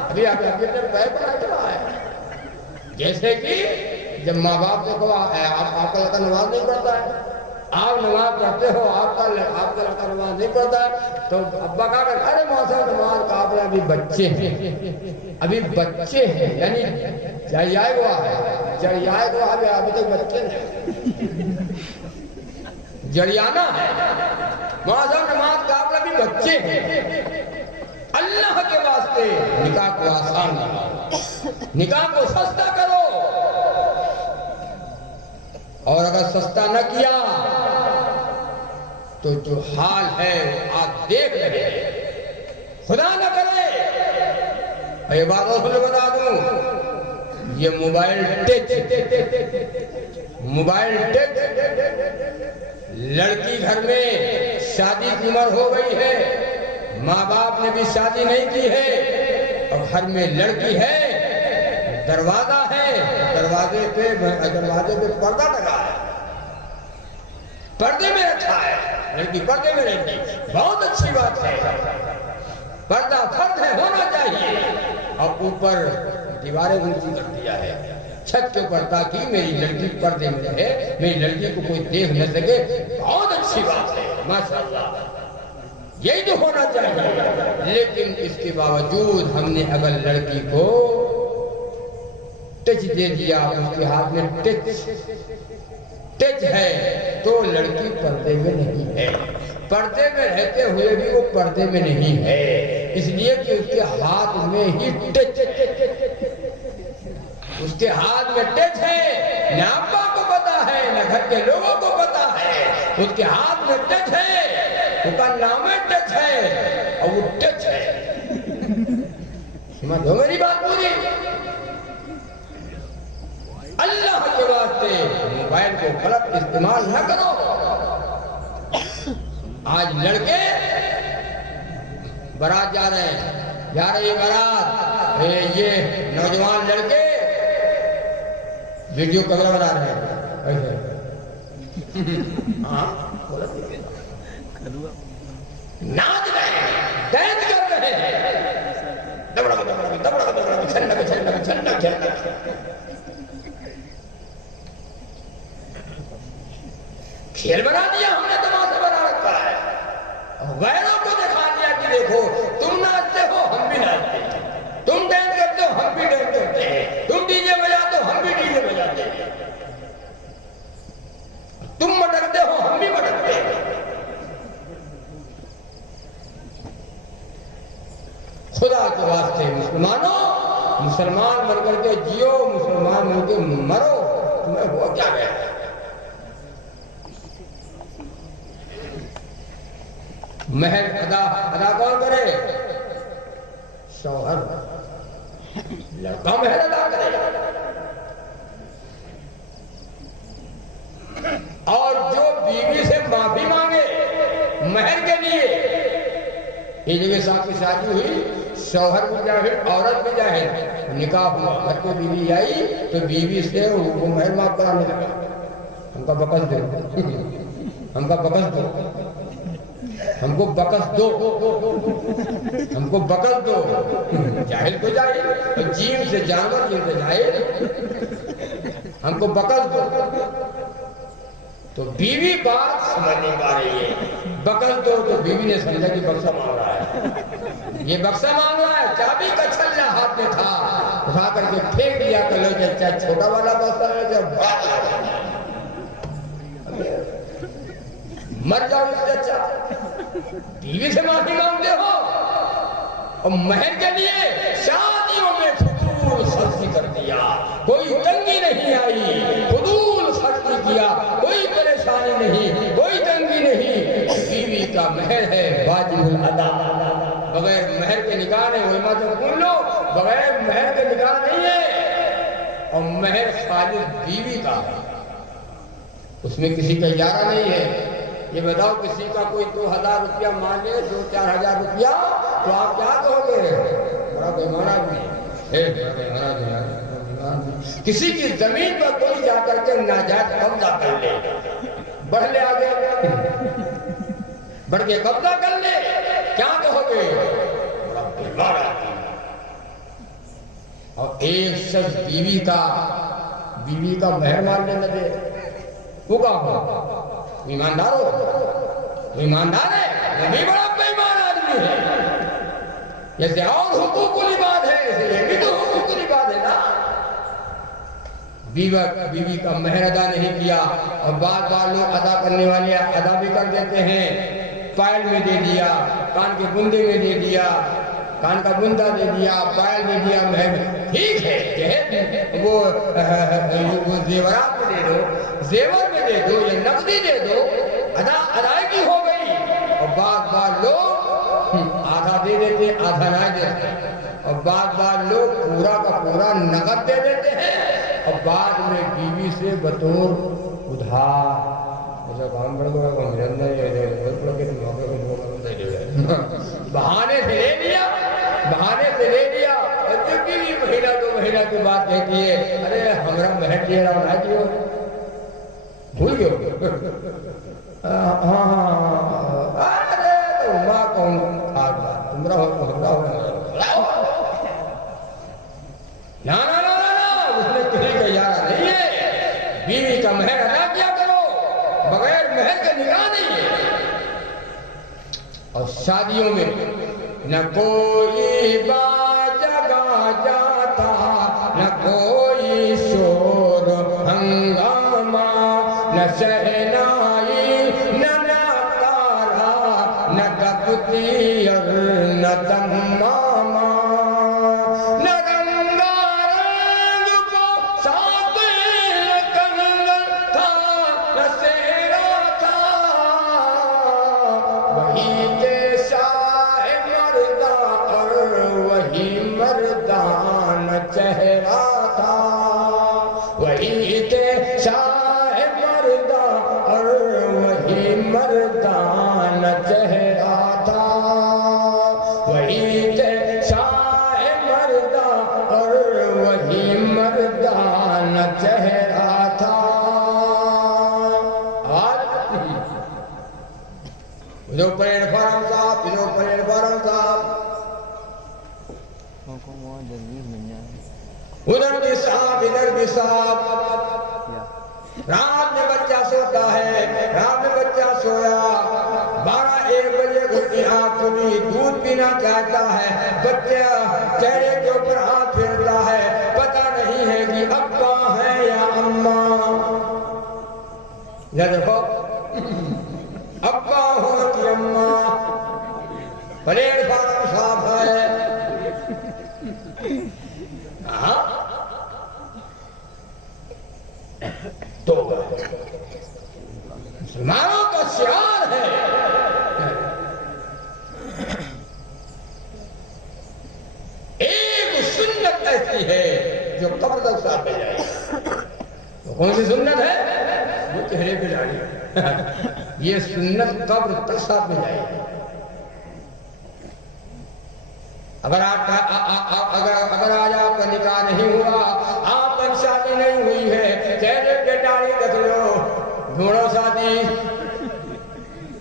ابھی اپنے پیر پہ نہیں کھڑا ہے۔ جیسے کہ جب ماں باپ کو کہا آپ کا لڑکا نماز نہیں پڑھتا ہے، آپ نماز پڑھتے ہو، آپ کا لڑکا نماز نہیں پڑھتا ہے، تو ابا کہا کہ ارے موسم نماز کا آپ ابھی بچے ہیں، یعنی جڑیائے ہوا ہے، ابھی تک بچے ہیں، جڑیانا ہے، موسم نماز کا آپ ابھی بچے ہیں۔ اللہ کے واسطے نکاح کو آسان بناؤ، نکاح کو سستا کرو، اور اگر سستا نہ کیا تو جو حال ہے آپ دیکھ رہے ہیں، خدا نہ کرے۔ میں یہ بات اور تمہیں بتا دوں، یہ موبائل ٹچ لڑکی گھر میں شادی کی عمر ہو گئی ہے، ماں باپ نے بھی شادی نہیں کی ہے، اور گھر میں لڑکی ہے، دروازہ ہے، دروازے پہ پردہ لگا ہے، پردے میں رکھا ہے، لڑکی پردے میں رہتی، بہت اچھی بات ہے، پردہ فرض ہے، ہونا چاہیے، اور اوپر دیواریں اونچی کر دیا ہے چھت کے اوپر، تاکہ میری لڑکی پردے میں رہے، میری لڑکی کو کوئی دیکھ نہ سکے، بہت اچھی بات ہے، ماشاءاللہ، یہی تو ہونا چاہیے۔ لیکن اس کے باوجود ہم نے اگر لڑکی کو ٹچ دے دیا، اس کے ہاتھ میں ٹچ ہے، تو لڑکی پردے میں نہیں ہے، پردے میں رہتے ہوئے بھی وہ پردے میں نہیں ہے، اس لیے کہ اس کے ہاتھ میں ہی ٹچ، اس کے ہاتھ میں ٹچ ہے، نہ ابا کو پتا ہے نہ گھر کے لوگوں کو پتا ہے، اس کے ہاتھ میں ٹچ ہے، اس کا نام ٹچ ہے، اور وہ ٹچ ہے۔ سمجھو میری بات پوری؟ اللہ کے واسطے موبائل کو غلط استعمال نہ کرو۔ آج لڑکے بارات جا رہے ہیں، جا رہی بارات، یہ نوجوان لڑکے ویڈیو کیمرہ بنا رہے ہیں، ناچ رہے ہیں، ڈانس کر رہے ہیں، کھیل بنا دیا ہم نے، تماشا بنا رکھا ہے، غیروں کو دکھا دیا کہ دیکھو تم ناچتے ہو ہم بھی ناچتے ہیں، تم ڈانس کرتے ہو ہم بھی ڈانس کرتے ہیں، تم ڈی جے بجاتے ہو ہم بھی ڈی جے بجاتے ہیں، تم مٹکتے ہو ہم بھی مٹکتے ہیں۔ خدا کے واسطے مسلمانوں، مسلمان بن کر کے جیو، مسلمان بن کے مرو، تمہیں ہو کیا گیا؟ مہر ادا کون کرے؟ شوہر، لڑکا مہر ادا کرے، اور جو بیوی سے معافی مانگے مہر کے لیے، یہ جگہ صاحب کی شادی ہوئی، شوہر بھی جاہل، عورت بھی جاہل، نکاح ہوا، گھر کو بیوی آئی تو بیوی سے وہ مہر معاف کرانے لگا، ہم کا بکس دو، ہم کا بکس دو، ہم کو بکس دو، ہم کو بکس دو، جاہل تو جاہل، جیم سے جانور، جیم سے جاہل، ہم کو بکس دو، تو بیوی بات سمجھ نہیں پا رہی ہے، بکل تو بیوی نے سمجھا کہ بکسا مانگ رہا ہے، یہ بکسا مانگ رہا ہے، چابی کا چھلنا ہاتھ میں تھا، اٹھا کر کے پھینک دیا کہ لو چاہے چھوٹا والا بکسا ہے چاہے بڑا والا، مر جاؤ اس سے اچھا بیوی سے معافی مانگتے ہو، اور مہر کے لیے شادیوں میں فضول خرچی کر دیا، کوئی تنگی نہیں آئی، فضول خرچی کیا، کوئی پریشانی نہیں، کوئی تنگی نہیں، بیوی کا مہر ہے واجب الادا، بغیر مہر کے نکاح نہیں، علماء سے پوچھ لو بغیر مہر کے نکاح نہیں ہے، اور مہر خالص بیوی کا ہے، اس میں کسی کا اجارہ نہیں ہے۔ یہ بتاؤ کسی کا کوئی 2000 روپیہ مانگے 2-4 ہزار روپیہ تو آپ کیا کہو گے؟ بڑا بےمان آدمی ہے، کسی کی زمین پر کوئی جا کر کے ناجائز قبضہ کر لے، بڑھ لے آگے، بڑھ کے قبضہ کر لے، کیا کہو گے؟ بڑا بےمان آدمی ہے۔ اور ایک شخص بیوی کا مہر ماننے نہ دے، وہ کہاں ہو؟ ایماندار ہو، ایماندار ہے، یہ بھی بڑا بےمان آدمی ہے، جیسے اور حقوق العباد ہے ایسے یہ بھی تو حقوق العباد ہے نا۔ بیوی کا مہر ادا نہیں کیا، اور بار لوگ ادا کرنے والے ادا بھی کر دیتے ہیں، پائل میں دے دیا، کان کے بندے میں دے دیا، کان کا بندہ دے دیا، پائل دے دیا، مہر ٹھیک ہے، وہ زیورات میں دے دو، زیور میں دے دو یا نقدی دے دو، ادائیگی ہو گئی، اور بار لوگ آدھا دے دیتے آدھا نہ دیتے، اور بار لوگ پورا کا پورا نقد دے دیتے ہیں، اور بعد میں بیوی سے بطور ادھار کام بڑھ گیا بہانے سے لے لیا، اور جب بھی مہینہ 2 مہینہ کی بات کہتی ہے، ارے ہمارا مہر دیا رہا نہ دیو، بھول گئے ارے ماں کون تمہارا ہو ہمارا ہو نا، اس میں کسی کا اجارہ نہیں ہے، بیوی کا مہر ادا کیا کرو، بغیر مہر کے نکاح نہیں ہے۔ اور شادیوں میں نہ کوئی جگہ جاتا، نہ کوئی شور ہنگامہ، نہ شہنائی نہ ناکارا، نہ تکبیر نہ تمامہ، چہرہ تھا وہی تھے شاہ مردہ، اور وہی مردان چہرہ تھا، وہی تھے شاہ مردہ، اور وہی مردان چہرہ تھا۔ جو پریڈ فارم صاحب ادھر بھی صاحب رات میں بچہ سوتا ہے، رات میں بچہ سویا، 12-1 بجے اس کی آنکھ کھلی، دودھ پینا چاہتا ہے، بچہ چہرے کے اوپر ہاتھ پھیرتا ہے، پتہ نہیں ہے کہ ابا ہے یا اماں، یا دیکھو ابا ہو کہ اماں، پلیٹ فارم صاف ہے، تو مسلمانوں کا شعار ہے، ایک سنت ایسی ہے جو قبر تک ساتھ لے جائے، وہ کون سی سنت ہے؟ وہ چہرے پہ جائے، یہ سنت قبر تک ساتھ میں جائے۔ اگر آج آپ کا نکاح نہیں ہوا، آپ پر شادی نہیں ہوئی ہے، چہرے پہ داڑھی رکھ لو، ڈھونڈو شادی،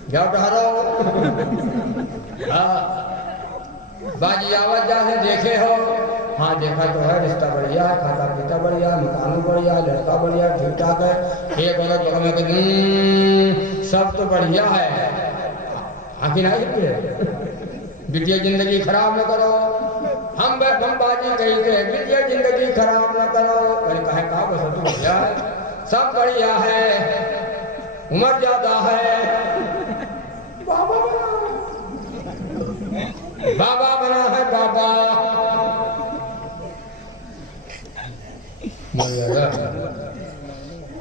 جاؤ ٹھہرو، باجی آواز جا سے دیکھے ہو، ہاں دیکھا تو ہے رشتہ بڑھیا ہے, کھاتا پیتا بڑھیا ہے, مکان بڑھیا ہے, لڑکا بڑھیا ہے, ٹھیک ٹھاک ہے. ایک عورت بغل میں کہ سب تو بڑھیا ہے, آنکھیں نہیں ہے, بٹیا زندگی خراب نہ کرو. ہم بازی کہیں گے بٹیا زندگی خراب نہ کرو. میں نے کہا بس تو بڑھیا ہے, سب بڑھیا ہے, عمر زیادہ ہے, بابا بنا ہے بابا.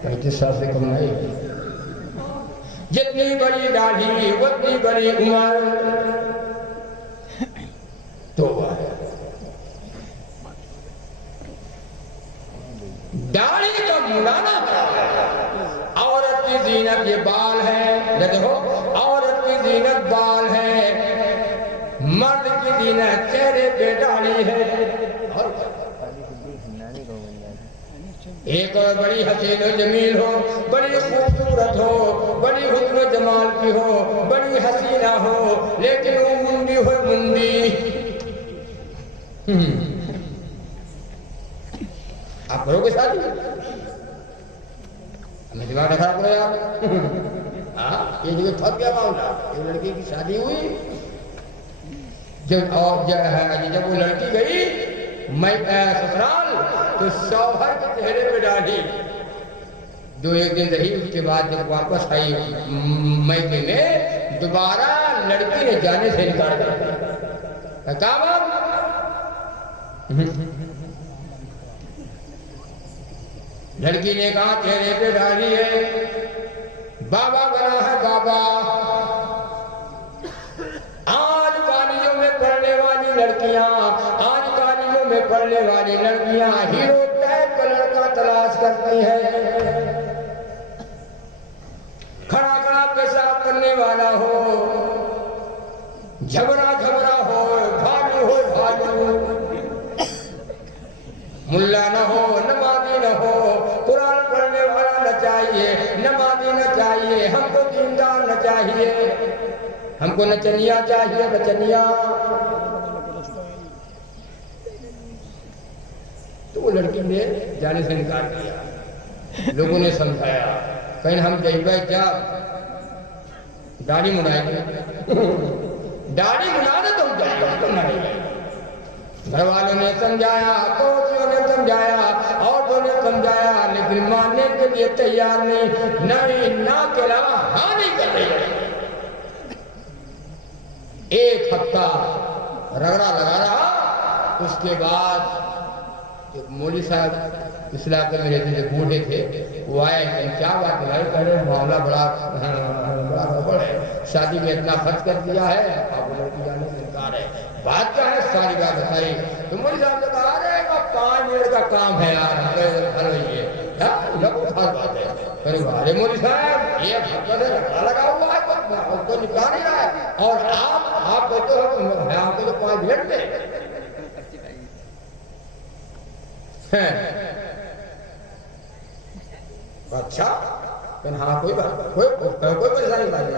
35 سال سے کم نہیں. جتنی بڑی داڑھی اتنی بڑی عمر. تو داڑھی کا ملانا عورت کی زینت یہ بال ہے. دیکھو عورت کی زینت بال ہے, مرد کی زینت چہرے پہ داڑھی ہے. ایک اور بڑی حسین و جمیل ہو, بڑی خوبصورت ہو, بڑی حسن و جمال کی ہو, بڑی حسینہ ہو, لیکن وہ منڈی ہو منڈی. آپ کرو گے شادی؟ ہمیں دماغ نہ خراب کرو یار. یہ جگہ پھنس گیا معاملہ. ایک لڑکی کی شادی ہوئی, جب وہ لڑکی گئی سسرال تو شوہر کے چہرے پہ ڈالی. 2-1 دن رہی, اس کے بعد جب واپس آئی میکے میں, دوبارہ لڑکی نے جانے سے انکار کیا. کہا لڑکی نے کہا چہرے پہ ڈالی ہے, بابا بنا ہے بابا. آج کالجوں میں پڑھنے والی لڑکیاں, آج کالجوں میں پڑھنے والی لڑکیاں ہیرو ٹائپ کا لڑکا تلاش کرتی ہیں. کھڑا کھڑا پیشاب کرنے والا ہو, جھگڑا ہو, بھالو ہو بھالو, ملا نہ ہو, نمازی نہ ہو, قرآن پڑھنے والا نہ چاہیے, نمازی نہ چاہیے, ہم کو دیندار نہ چاہیے, ہم کو نچنیا چاہیے, نچنیا. تو وہ لڑکی نے جانے سے انکار کیا. لوگوں نے سمجھایا, کہیں ہم جائیبہ جب داڑھی منائے گے, داڑھی منانے تو ہم جائے گا, تم نہیں گئے. گھر والوں نے سمجھایا, پڑوسیوں نے سمجھایا, عورتوں نے سمجھایا, لیکن ماننے کے لیے تیار نہیں, نہ کہلا ہاں نہیں کر رہی. 1 ہفتہ رگڑا لگا رہا. اس کے بعد ایک مولوی صاحب اس علاقے میں رہتے جو بوڑھے تھے, وہ آئے کہ کیا بات ہے, کہہ رہے معاملہ بڑا گڑبڑ ہے, شادی میں اتنا خرچ کر دیا ہے, آپ لڑکی جانے سے انکار ہے, بات کیا ہے, ساری بات بتائی. تو مولوی صاحب نے کہا رہے گا 5 منٹ کا کام ہے یار, ہر ہوئیے ہر بات ہے. ارے مولوی صاحب یہ ہفتہ سے رکھا لگا ہوا ہے تو نکال نہیں رہا ہے, اور آپ کہتے ہو آپ کو تو 5 منٹ دے. اچھا ہاں کوئی بات, کوئی پریشانی نہیں,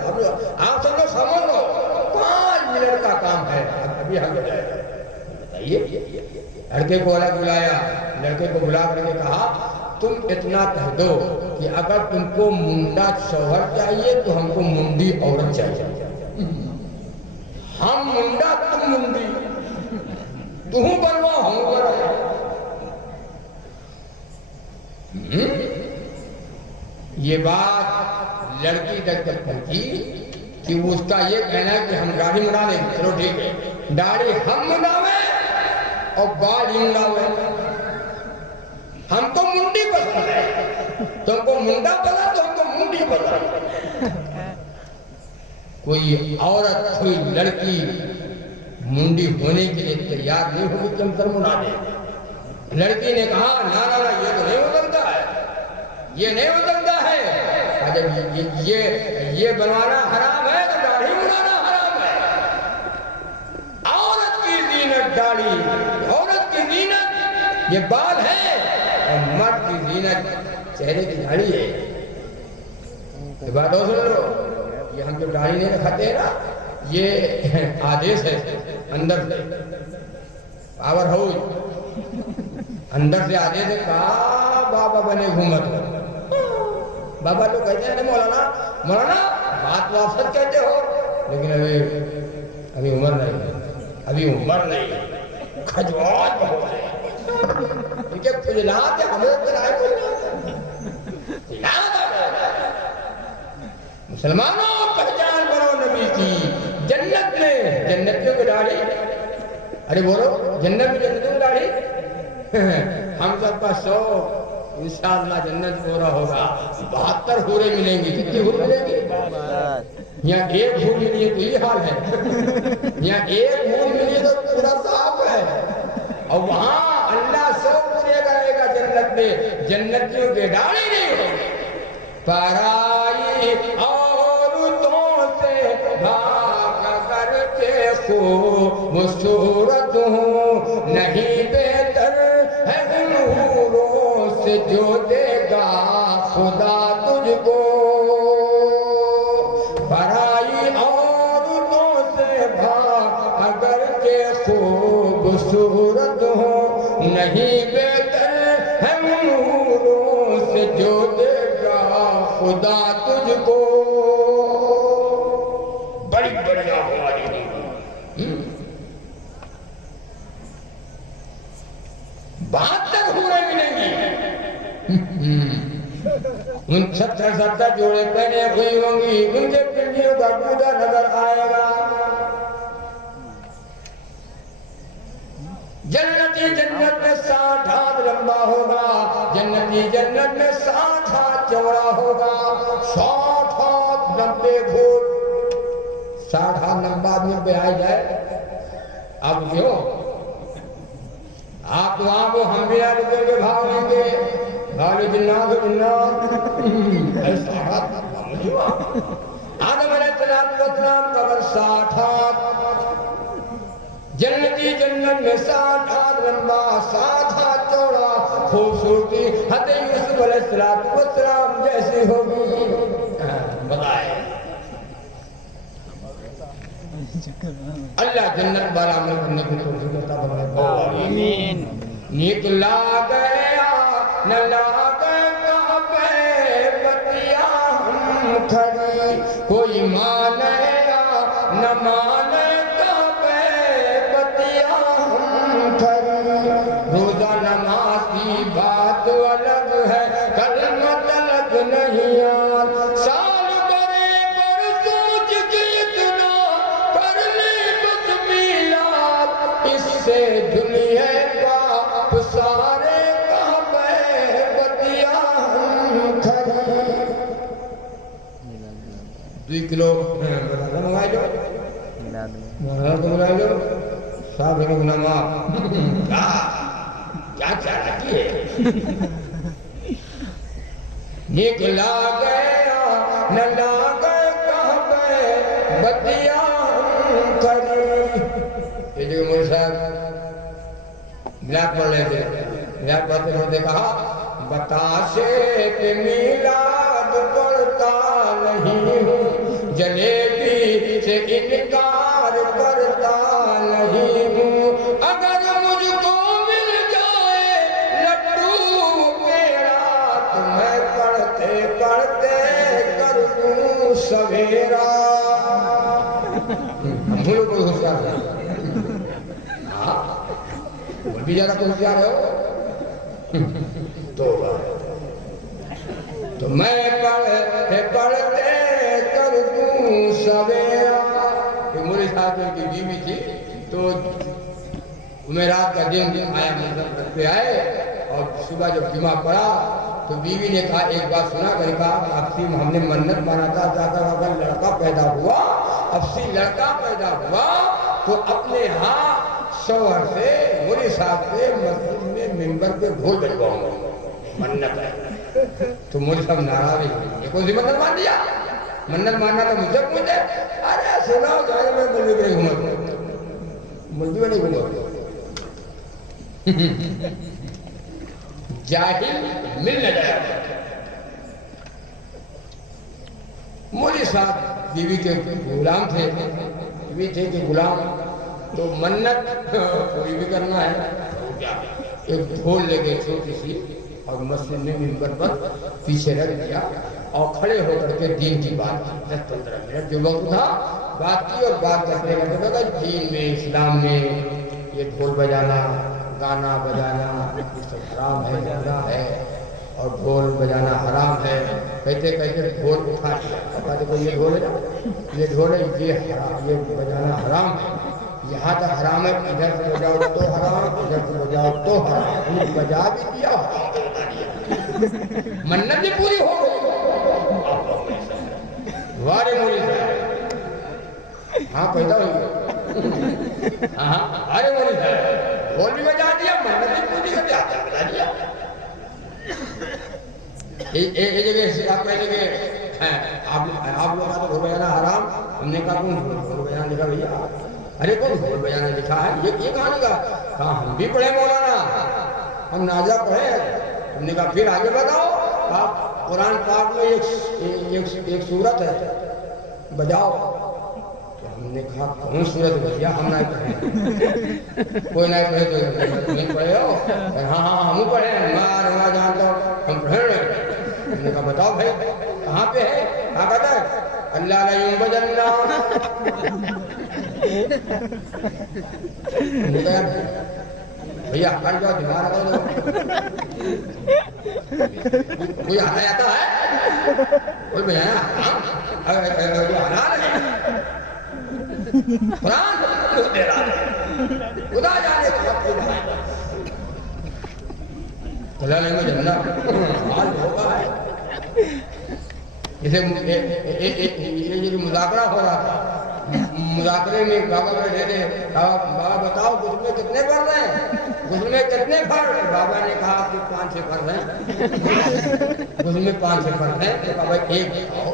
آپ سب لوگ سمجھ لو 5 منٹ کا کام ہے, ابھی ہم جائے گا. بتائیے. لڑکے کو الگ بلایا, لڑکے کو بلا کر کے کہا تم اتنا کہہ دو کہ اگر تم کو منڈا شوہر چاہیے تو ہم کو منڈی عورت چاہیے. ہم منڈا تم منڈی, تم بنوا ہم بنوا. یہ بات لڑکی تک پہنچی کہ اس کا یہ کہنا ہے کہ ہم داڑھی منا لیں گے. چلو ٹھیک ہے, داڑھی ہم منڈاویں اور بال ہی منڈاویں. ہم کو منڈی پسند ہے, تم کو منڈا پسند, تو ہم کو منڈی پسند. کوئی عورت کوئی لڑکی منڈی ہونے کے لیے تیار نہیں ہوگی کہ ہم سر منا دیں. لڑکی نے کہا نا یہ تو نہیں ہو سکتا ہے, یہ نہیں ہو سکتا ہے. یہ بنوانا حرام ہے تو داڑھی بنانا حرام ہے. عورت کی زینت داڑھی, عورت کی زینت یہ بال ہے, اور مرد کی زینت چہرے کی داڑھی ہے. یہ بات ہو سن لو, یہ ہم جو داڑھی نہیں رکھاتے ہیں نا, یہ آدیش ہے اندر سے, پاور ہاؤس اندر سے آگے سے کہا بابا بنے گھومت. بابا تو کہتے ہیں مولانا بات واسط کہتے ہو لیکن ابھی عمر نہیں ہے, ابھی عمر نہیں ہے, کھجوات بہت ہے. کیونکہ کھجلات ہے ہمیں اتنا آئے کوئی مسلمانوں پہچان کرو نبی کی. جنت میں جنتیوں کی داڑھی, ارے بولو جنت میں جنتیوں کی داڑھی, ہم سب کا شوق انشاءاللہ جنت پورا ہوگا. 72 حوریں ملیں گی. کتنی حور ملیں گی؟ یہاں ایک حور ملی ہے تو یہ حال ہے, یہاں ایک حور ملی ہے تو پورا صاف ہے. اور وہاں اللہ شوق پورے کرے گا جنت میں, جنتیوں کے داڑھی نہیں ہوگی. پرائی عورتوں سے بھاگ کر کے خوبصورت ہوں, نہیں بہتر ہے ان حوروں سے جو دے گا خدا تجھ کو. پرائی عورتوں سے بھاگ اگر کے خوبصورت ہوں, نہیں بہتر ہے ان حوروں سے جو دے گا خدا تجھ کو. بڑی بڑی آواز دی 72 حوریں ملیں گی. ان 70 جوڑے پہنے ہوئی ہوں گی, ان کے پنڈیوں کا کودا نظر آئے گا. جنتی جنت میں 60 ہاتھ لمبا ہوگا, جنتی جنت میں 60 ہاتھ چوڑا ہوگا. 60 ہاتھ 90 فٹ, 60 ہاتھ لمبا آدمی پہ آئے جائے. اب کیوں آپ وہاں کو ہم بھی آلے کر کے بھاگ لیں گے, بھاگے جنات و جنات ایسا ہاتھ آدم علیہ السلام کا قبر 60 ہاتھ. جنتی جنت میں 60 ہاتھ لمبا 60 ہاتھ چوڑا, خوبصورتی حضرت یوسف علیہ السلام جیسی ہوگی. بتائے اللہ جنت بارا عمل کرنے کی توفیق عطا فرمائے. آمین. نیک لا گیا نہ لا گیا پہ بتیا ہم کھڑی, کوئی مانے یا نہ مانے روزہ نماز کی بات الگ ہے, کلمت الگ نہیں یار. سال برے پر سوچ کے اتنا کر لے بس میلاد, اس سے دنیا باپ سارے کہاں پہ بتیا ہم کھڑی. 2 کلو منگائی جو منگائی جو صاحب نماز کیا چاہتی ہے. نیک لا گیا نہ لا گئے کہاں پہ بتیا ہم کھڑی. یہ جو مول صاحب ملاق پڑھ رہے تھے, ملاق پڑھتے پڑھتے کہا بتاشے پہ میلاد پڑھتا نہیں ہوں, جلیبی سے انکار کرتا نہیں ہوں. اگر مجھ کو مل جائے لڈو پیڑا تو میں پڑھتے پڑھتے کر دوں سویرا. ہم بھولو کوئی ہوشیار ہے, بول بھی زیادہ کوئی ہوشیار ہے تو میں پڑھتے پڑھتے کر دوں سویرا. موری صاحب کی بیوی تھی تو جمعرات کا دن آیا, منظر پہ آئے اور صبح جب جمعہ پڑا تو بیوی نے کہا ایک بات سنا کر کہا افسی ہم نے منت مانا تھا اگر لڑکا پیدا ہوا, افسی لڑکا پیدا ہوا تو اپنے ہاں شوہر سے موری صاحب سے مسجد میں منبر پہ بھول بجواؤں گا, منت ہے. تو موری صاحب ناراض ہوئی, یہ کون سی منت مان دیا, منت ماننا تو مجھے پوچھے. ارے سنا جائے میں ملوی میں نہیں گھومت, ملوی میں نہیں گھومت. جاہل مل نہ جایا. مولی صاحب بیوی کے غلام تھے, بیوی تھے کہ غلام, تو منت کوئی بھی کرنا ہے ایک ڈھول لے گئے چھوٹی سی اور مسجد میں منبر پر پیچھے رکھ دیا اور کھڑے ہو کر کے دین کی بات کی 10-15 منٹ جو وقت تھا بات کی اور بات کرتے کرتے دین میں اسلام میں یہ ڈھول بجانا گانا بجانا یہ سب حرام ہے گناہ ہے اور ڈھول بجانا حرام ہے کہتے کہتے ڈھول اٹھا لیا کہا دیکھو یہ ڈھول ہے یہ ڈھول ہے یہ بجانا حرام ہے یہاں تک حرام ہے ادھر سے بجاؤ تو حرام ادھر سے بجاؤ تو حرام بجا بھی دیا منت بھی پوری ہو گئی وارے مولی صاحب ہاں پیدا ہوئی ہاں وارے مولی صاحب ڈھول بھی بجا دیا منت بھی پوری کر دیا بجا دیا ایک جگہ آپ کہتے کہ آپ لوگ کا تو ڈھول بجانا حرام ہم نے کہا کون ڈھول بجانا لکھا بھیا ارے کون ڈھول بجانا لکھا ہے یہ کہاں لکھا کہا ہم بھی پڑھے مولانا ہم نازہ پڑھے ہم نے کہا پھر آگے بتاؤ آپ قرآن پاک میں ایک سورت ہے بجاؤ ہم نے کہا کون سورت بھیا ہم نہیں پڑھے کوئی نہیں پڑھے تو نہیں پڑھے ہو ہاں ہم پڑھے ہمارا جانتا ہوں ہم پڑھے رہے ہم نے کہا بتاؤ بھائی کہاں پہ ہے کہاں کہتا ہے اللہ لا یبجلنا بھیا ہٹ جاؤ دماغ کرو کوئی آتا ہے کوئی بجانا حلال ہے قرآن خدا جانے اللہ نے مجھے حال ہوگا ہے جیسے یہ جو مذاکرہ ہو رہا تھا مذاکرے میں بابا بیٹھے تھے بابا بتاؤ غسل میں کتنے فرض ہیں غسل میں کتنے فرض بابا نے کہا آپ کے 5-6 فرض ہیں غسل میں 5-6 فرض ہیں تو بابا ایک بتاؤ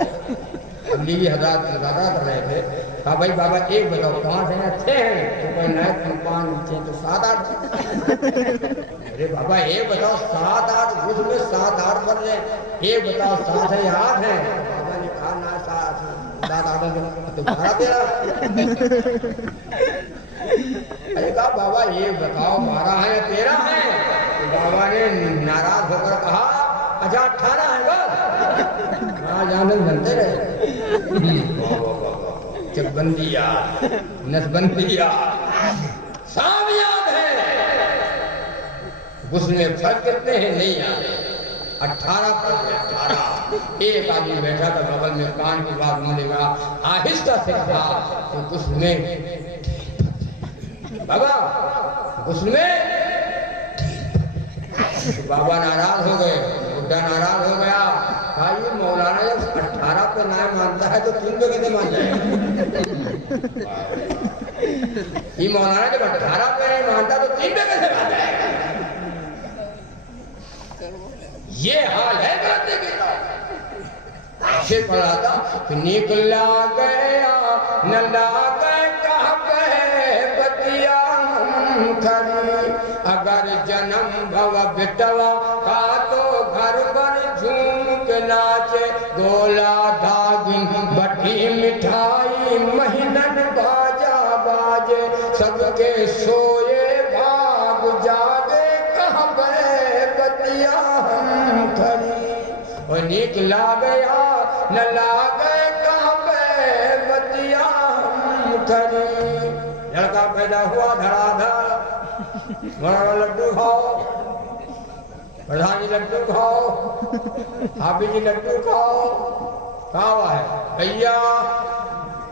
ابلیغی حضرات مذاکرہ کر رہے تھے کہا بھائی بابا ایک بتاؤ 5 ہیں 6 ہیں تو کوئی نہیں 5 6 تو 7-8 ارے بابا ایک بتاؤ 7-8 غسل میں 7-8 فرض ہیں ایک بتاؤ 7 ہے یا 8 ہیں بابا نے کہا نہ 7-8 تو 12-13 ارے کہا بابا یہ بتاؤ 12 ہیں یا 13 ہیں تو بابا نے ناراض ہو کر کہا اچھا 18 ہیں بس کہاں جانے جانتے رہے چک بندیا نس بندیا سب یاد ہے غسل میں فرق کتنے ہیں نہیں یاد 18 فرق ہے 18 ایک آدمی بیٹھا تھا بغل میں کان کی بات ملے گا آہستہ سے کہا کہ غسل میں بابا غسل میں بابا ناراض ہو گئے بڈھا ناراض ہو گیا کہا یہ مولانا جب 18 پہ نہ مانتا ہے تو 3 پہ کیسے مان جائے یہ مولانا جب 18 پہ نہیں مانتا تو 3 پہ کیسے مان جائے گا یہ حال ہے غلطی کی تو سے پڑھا تھا کہ نکلا گیا نہ لاگے کہاں پہ بتیا ہم کھڑی اگر جنم بھوا بٹوا کا تو گھر پر جھوم کے ناچے گولا داگن بٹی مٹھائی مہینن باجا باجے سب کے سوئے بھاگ جاگے کہاں پہ بتیا ہم کھڑی اور نکلا گیا نہ لاگے کہاں پہ بتیا ہم کھڑی لڑکا پیدا ہوا دھڑا دھڑ بڑا لڈو کھاؤ پردھان جی لڈو کھاؤ حافظ جی لڈو کھاؤ کہا ہوا ہے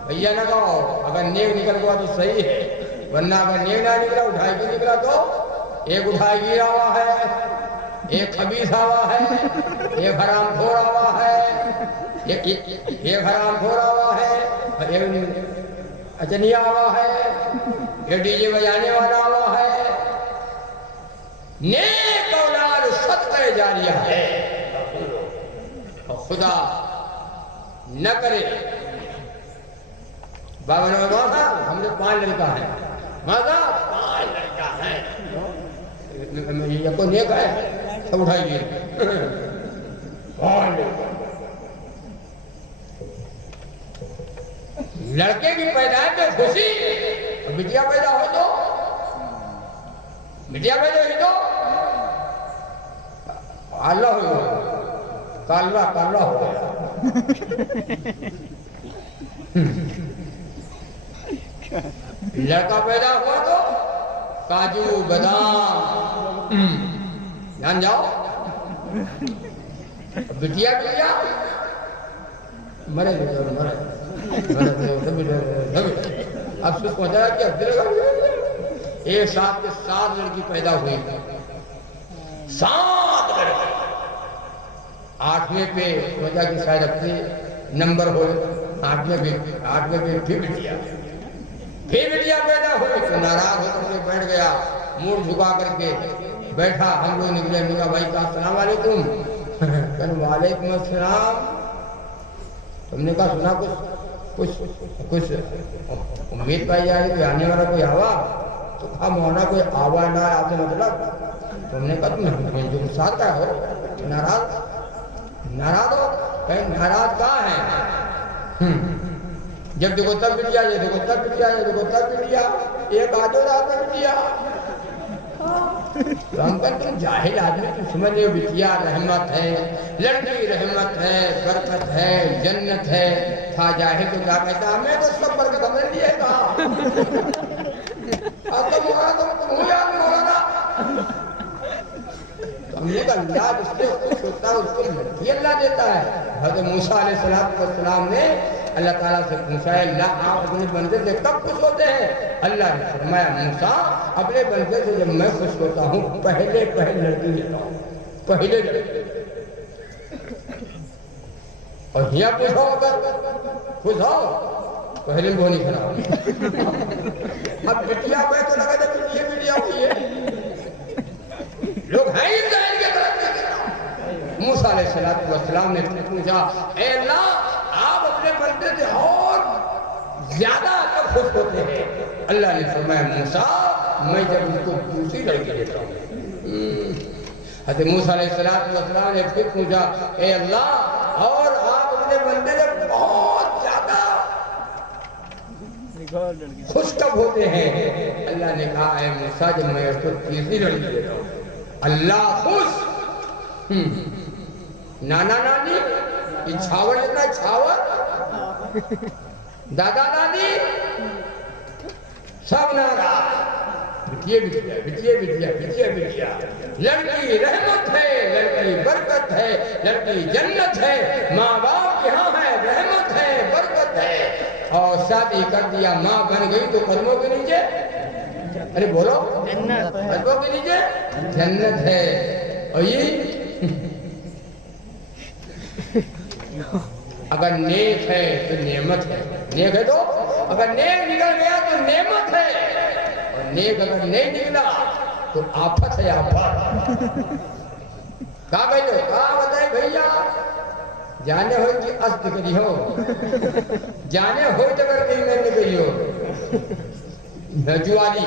بھیا نہ کہو اگر نیک نکل گیا تو صحیح ہے ورنہ اگر نیک نہ نکلا اٹھائی کی نکلا تو ایک اٹھائی گیرا ہوا ہے ایک خبیث ہوا ہے ایک حرام کھور ہوا ہے ایک حرام کھور ہوا ہے ایک اچنیا ہوا ہے ایک ڈی جے بجانے والا ہوا ہے نیک اولاد صدقہ جاریہ ہے اور خدا نہ کرے بابا نے ماتا ہم نے 5 لڑکا ہے ماتا 5 لڑکا ہے یہ کو نیک ہے سب اٹھائیے 5 لڑکا لڑکے کی پیدائش میں خوشی بٹیا پیدا ہو تو بٹیا پیدا ہوئی تو کالا ہو گیا، کالا ہو گیا۔ لڑکا پیدا ہوا تو کاجو بادام جان جاؤ، بٹیا مرے اب سے پہنچا کہ ایک ساتھ کے 7 لڑکی پیدا ہوئی، 7 لڑکی۔ 8ویں پہ سوچا کہ شاید اپنے نمبر ہوئے، 8ویں پہ پھر بٹیا پیدا ہوئی تو ناراض ہو کر کے بیٹھ گیا، منہ جھکا کر کے بیٹھا۔ ہم لوگ نکلے، میرا بھائی کہا السلام علیکم، کہا وعلیکم السلام۔ تم نے کہا سنا کچھ امید پائی جائے کہ آنے والا کوئی آوا؟ تو کہا مولانا کوئی آوا نہ آپ سے مطلب؟ تم نے کہا تم جو ساتھ کا ہو ناراض ہو؟ کہیں ناراض کہاں ہے؟ جب دیکھو تب بٹیا، یہ دیکھو تب بٹیا، یہ دیکھو تب بٹیا، ایک آدھو رات میں بٹیا۔ تو ہم کہتے ہیں جاہل آدمی تو سمجھے بٹیا رحمت ہے، لڑکی رحمت ہے، برکت ہے، جنت ہے۔ تھا جاہل تو کیا کہتا ہمیں تو سب برکت ہمیں لیے گا۔ اب تو مولانا تم ہو یا مولانا؟ ہم نے کہا اللہ جس سے خوش ہوتا ہے اس کو لڑکی اللہ دیتا ہے۔ حضرت موسیٰ علیہ السلام نے اللہ تعالیٰ سے پوچھا ہے اللہ آپ اپنے بندے سے کب خوش ہوتے ہیں؟ اللہ نے فرمایا موسیٰ اپنے بندے سے جب میں خوش ہوتا ہوں پہلے لڑکی دیتا ہوں، پہلے لڑکی۔ اور یہ پوچھو اگر خوش ہو پہلے وہ نہیں کھڑا ہو۔ اب بٹیا پہ تو لگا جب بٹیا ہوئی ہے، لوگ ہیں ہی ظاہر کے طرف۔ موسیٰ علیہ السلام نے پوچھا اے اللہ آپ اپنے بندے سے اور زیادہ کب خوش ہوتے ہیں؟ اللہ نے فرمایا موسیٰ میں جب اس کو دوسری لڑکی دیتا ہوں۔ حضرت موسیٰ علیہ السلام نے پھر پوچھا اے اللہ اور آپ اپنے بندے سے بہت زیادہ خوش کب ہوتے ہیں؟ اللہ نے کہا اے موسیٰ جب میں اس کو تیسری لڑکی دیتا ہوں۔ اللہ خوش، نانا نانی یہ چھاور جتنا چھاور، دادا دادی سب ناراض۔ بٹیا لڑکی رحمت ہے، لڑکی برکت ہے، لڑکی جنت ہے، ماں باپ یہاں ہے، رحمت ہے، برکت ہے۔ اور شادی کر دیا، ماں بن گئی تو قدموں کے نیچے، ارے بولو قدموں کے نیچے جنت ہے۔ اور یہ اگر نیک ہے تو نعمت ہے، نیک ہے تو اگر نیک نکل گیا تو نعمت ہے، اور نیک اگر نہیں نکلا تو آفت ہے، آفت۔ کہا بھائی جو کہا بتائی بھئییا جانے ہوئی کہ عزد کری ہو، جانے ہوئی تو اگر کہیں میں نے کری ہو، نجوالی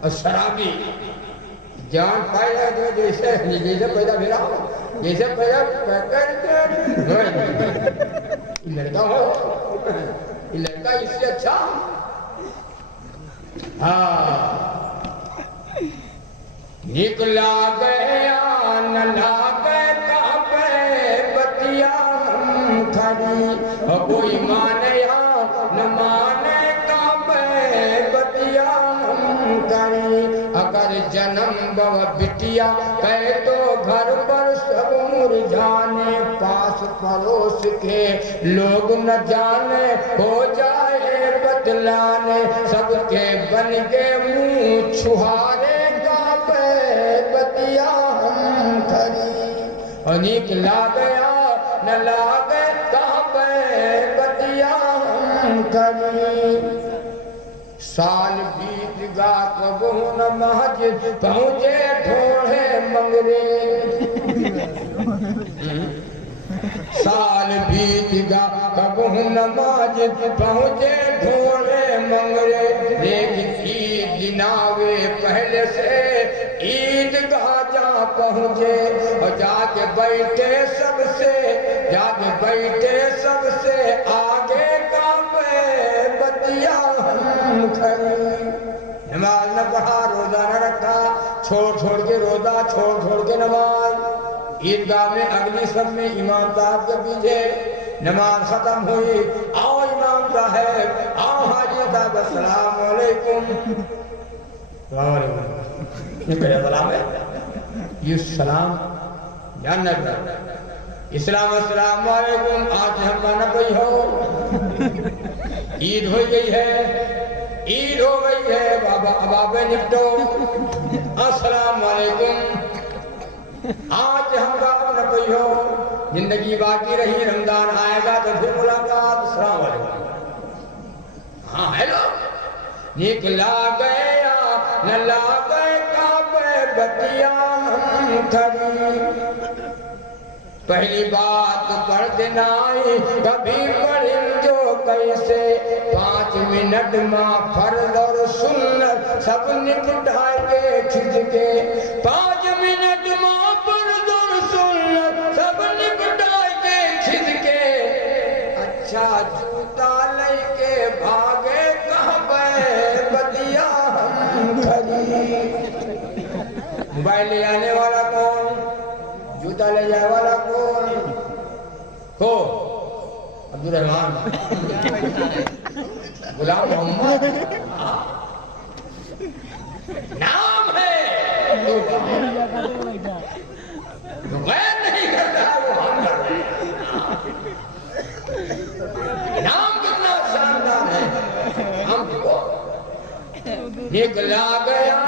اور شرابی جان پائے جائے جیسے پیدا پھرا ہو، جیسے پیدا لڑکا ہو، لڑکا اس سے اچھا۔ نکلا گیا نہ لاگے کعبے بتیا ہم کھڑی، کوئی مانے یا نہ مانے کعبے بتیا ہم کھڑی۔ اگر جنم بو بٹیا کہے تو گھر پر سب مرجھانے، پاس پڑوس کے لوگ نہ جانے، ہو جائے بتلانے، سب کے بن گئے منہ چھہارے کعبے بتیا ہم کھڑی۔ اور نکلا گیا نہ لاگے کعبے بتیا ہم کھڑی۔ سال بیت گا کبو نہ مسجد پہنچے ڈھوڑے منگرے، سال بیت گا کبو نہ مسجد پہنچے ڈھوڑے منگرے، لیکن عید ناوے پہلے سے عید گاہ جا پہنچے، اور جا کے بیٹھے سب سے آگے کعبے بتیا ہم کھڑی۔ نماز نہ پڑھا، روزہ نہ رکھا، چھوڑ کے روزہ، چھوڑ کے نماز، عیدگاہ میں اگلی صف میں امام صاحب کے پیچھے نماز ختم ہوئی، آؤ امام صاحب، آؤ حاجی صاحب، السلام علیکم۔ السلام علیکم، یہ میرا سلام ہے، یہ سلام جاننا چاہتا اسلام السلام علیکم، آج ہم مانا کوئی ہو، عید ہو گئی ہے، عید ہو گئی ہے، بابا ابابے نپٹو، السلام علیکم، آج ہم کا اپنا کوئی ہو، زندگی باقی رہی، رمضان آئے گا تو پھر ملاقات، السلام علیکم۔ ہاں ہیلو، نکلا گیا نہ لا گئے کعبے بتیاں ہم کھڑی، پہلی بات پڑھ دنائی کبھی پڑھیں جو کیسے، 5 منٹ ماں فرض اور سنت سب نپٹائے کے کھج کے، 5 منٹ ماں فرض اور سنت سب نپٹائے کے کھج کے، اچھا جوتا لے کے بھاگے کعبے بدیا ہم کھڑی۔ موبائل لے آنے والا کون؟ جوتا لے جائے والا کون؟ کو عبدالرحمان، غلام محمد نام ہے، تو غیر نہیں کرتا وہ ہم کرتے ہیں۔ نام کتنا شاندار ہے، ہم کو نکلا گیا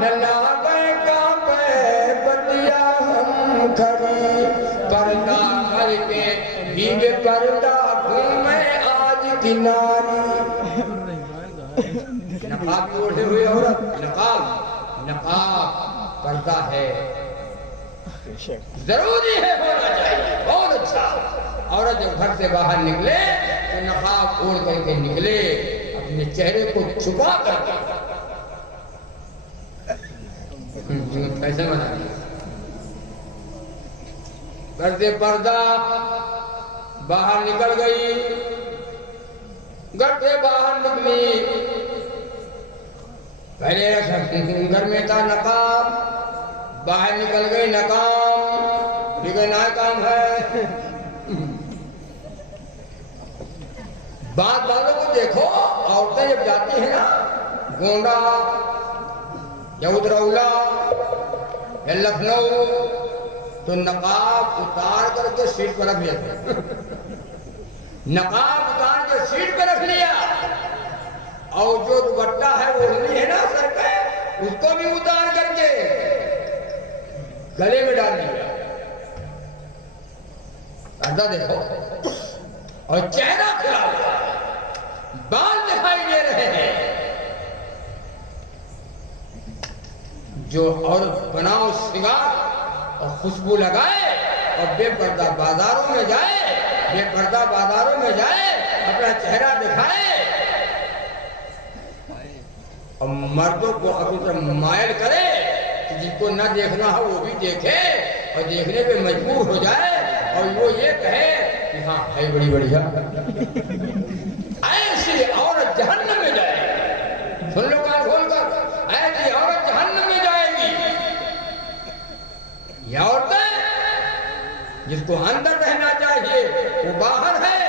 نہ لا گئے کعبے بدیا ہم کھڑی، پردہ کر کے بھیگ پردہ گھومے آج کناری۔ نقاب کی اوڑھے ہوئے عورت، نقاب پردہ ہے، ضروری ہے، ہونا چاہیے، بہت اچھا۔ عورت جب گھر سے باہر نکلے تو نقاب اوڑھ کر کے نکلے، اپنے چہرے کو چھپا کر کے، کیسے منائے گھر سے پردہ باہر نکل گئی، گھر سے باہر نکلی، پہلے گھر میں تھا نقاب، باہر نکل گئی نقاب، لیکن ناکام ہے۔ بات والوں کو دیکھو، عورتیں جب جاتی ہیں نا گونڈا یا ادرولہ یا لکھنؤ تو نقاب اتار کر کے سیٹ پر رکھ لیتے، نقاب اتار کے سیٹ پر رکھ لیا، اور جو دوپٹہ ہے وہ اوڑھنی ہے نا سر پہ، اس کو بھی اتار کر کے گلے میں ڈال دیا، پردہ دیکھو، اور چہرہ کھلا ہوا، بال دکھائی دے رہے ہیں۔ جو عورت بناؤ سنگار اور خوشبو لگائے اور بے پردہ بازاروں میں جائے، بے پردہ بازاروں میں جائے، اپنا چہرہ دکھائے اور مردوں کو اپنی طرف مائل کرے کہ جس کو نہ دیکھنا ہو وہ بھی دیکھے اور دیکھنے پہ مجبور ہو جائے، اور وہ یہ کہے کہ ہاں ہے بڑی بڑھیا، ایسی عورت جہنم میں جائے۔ سن لو کان کھول کر، ایسی عورت جہنم میں جائے گی۔ یہ عورتیں جس کو اندر رہنا چاہیے وہ باہر ہے،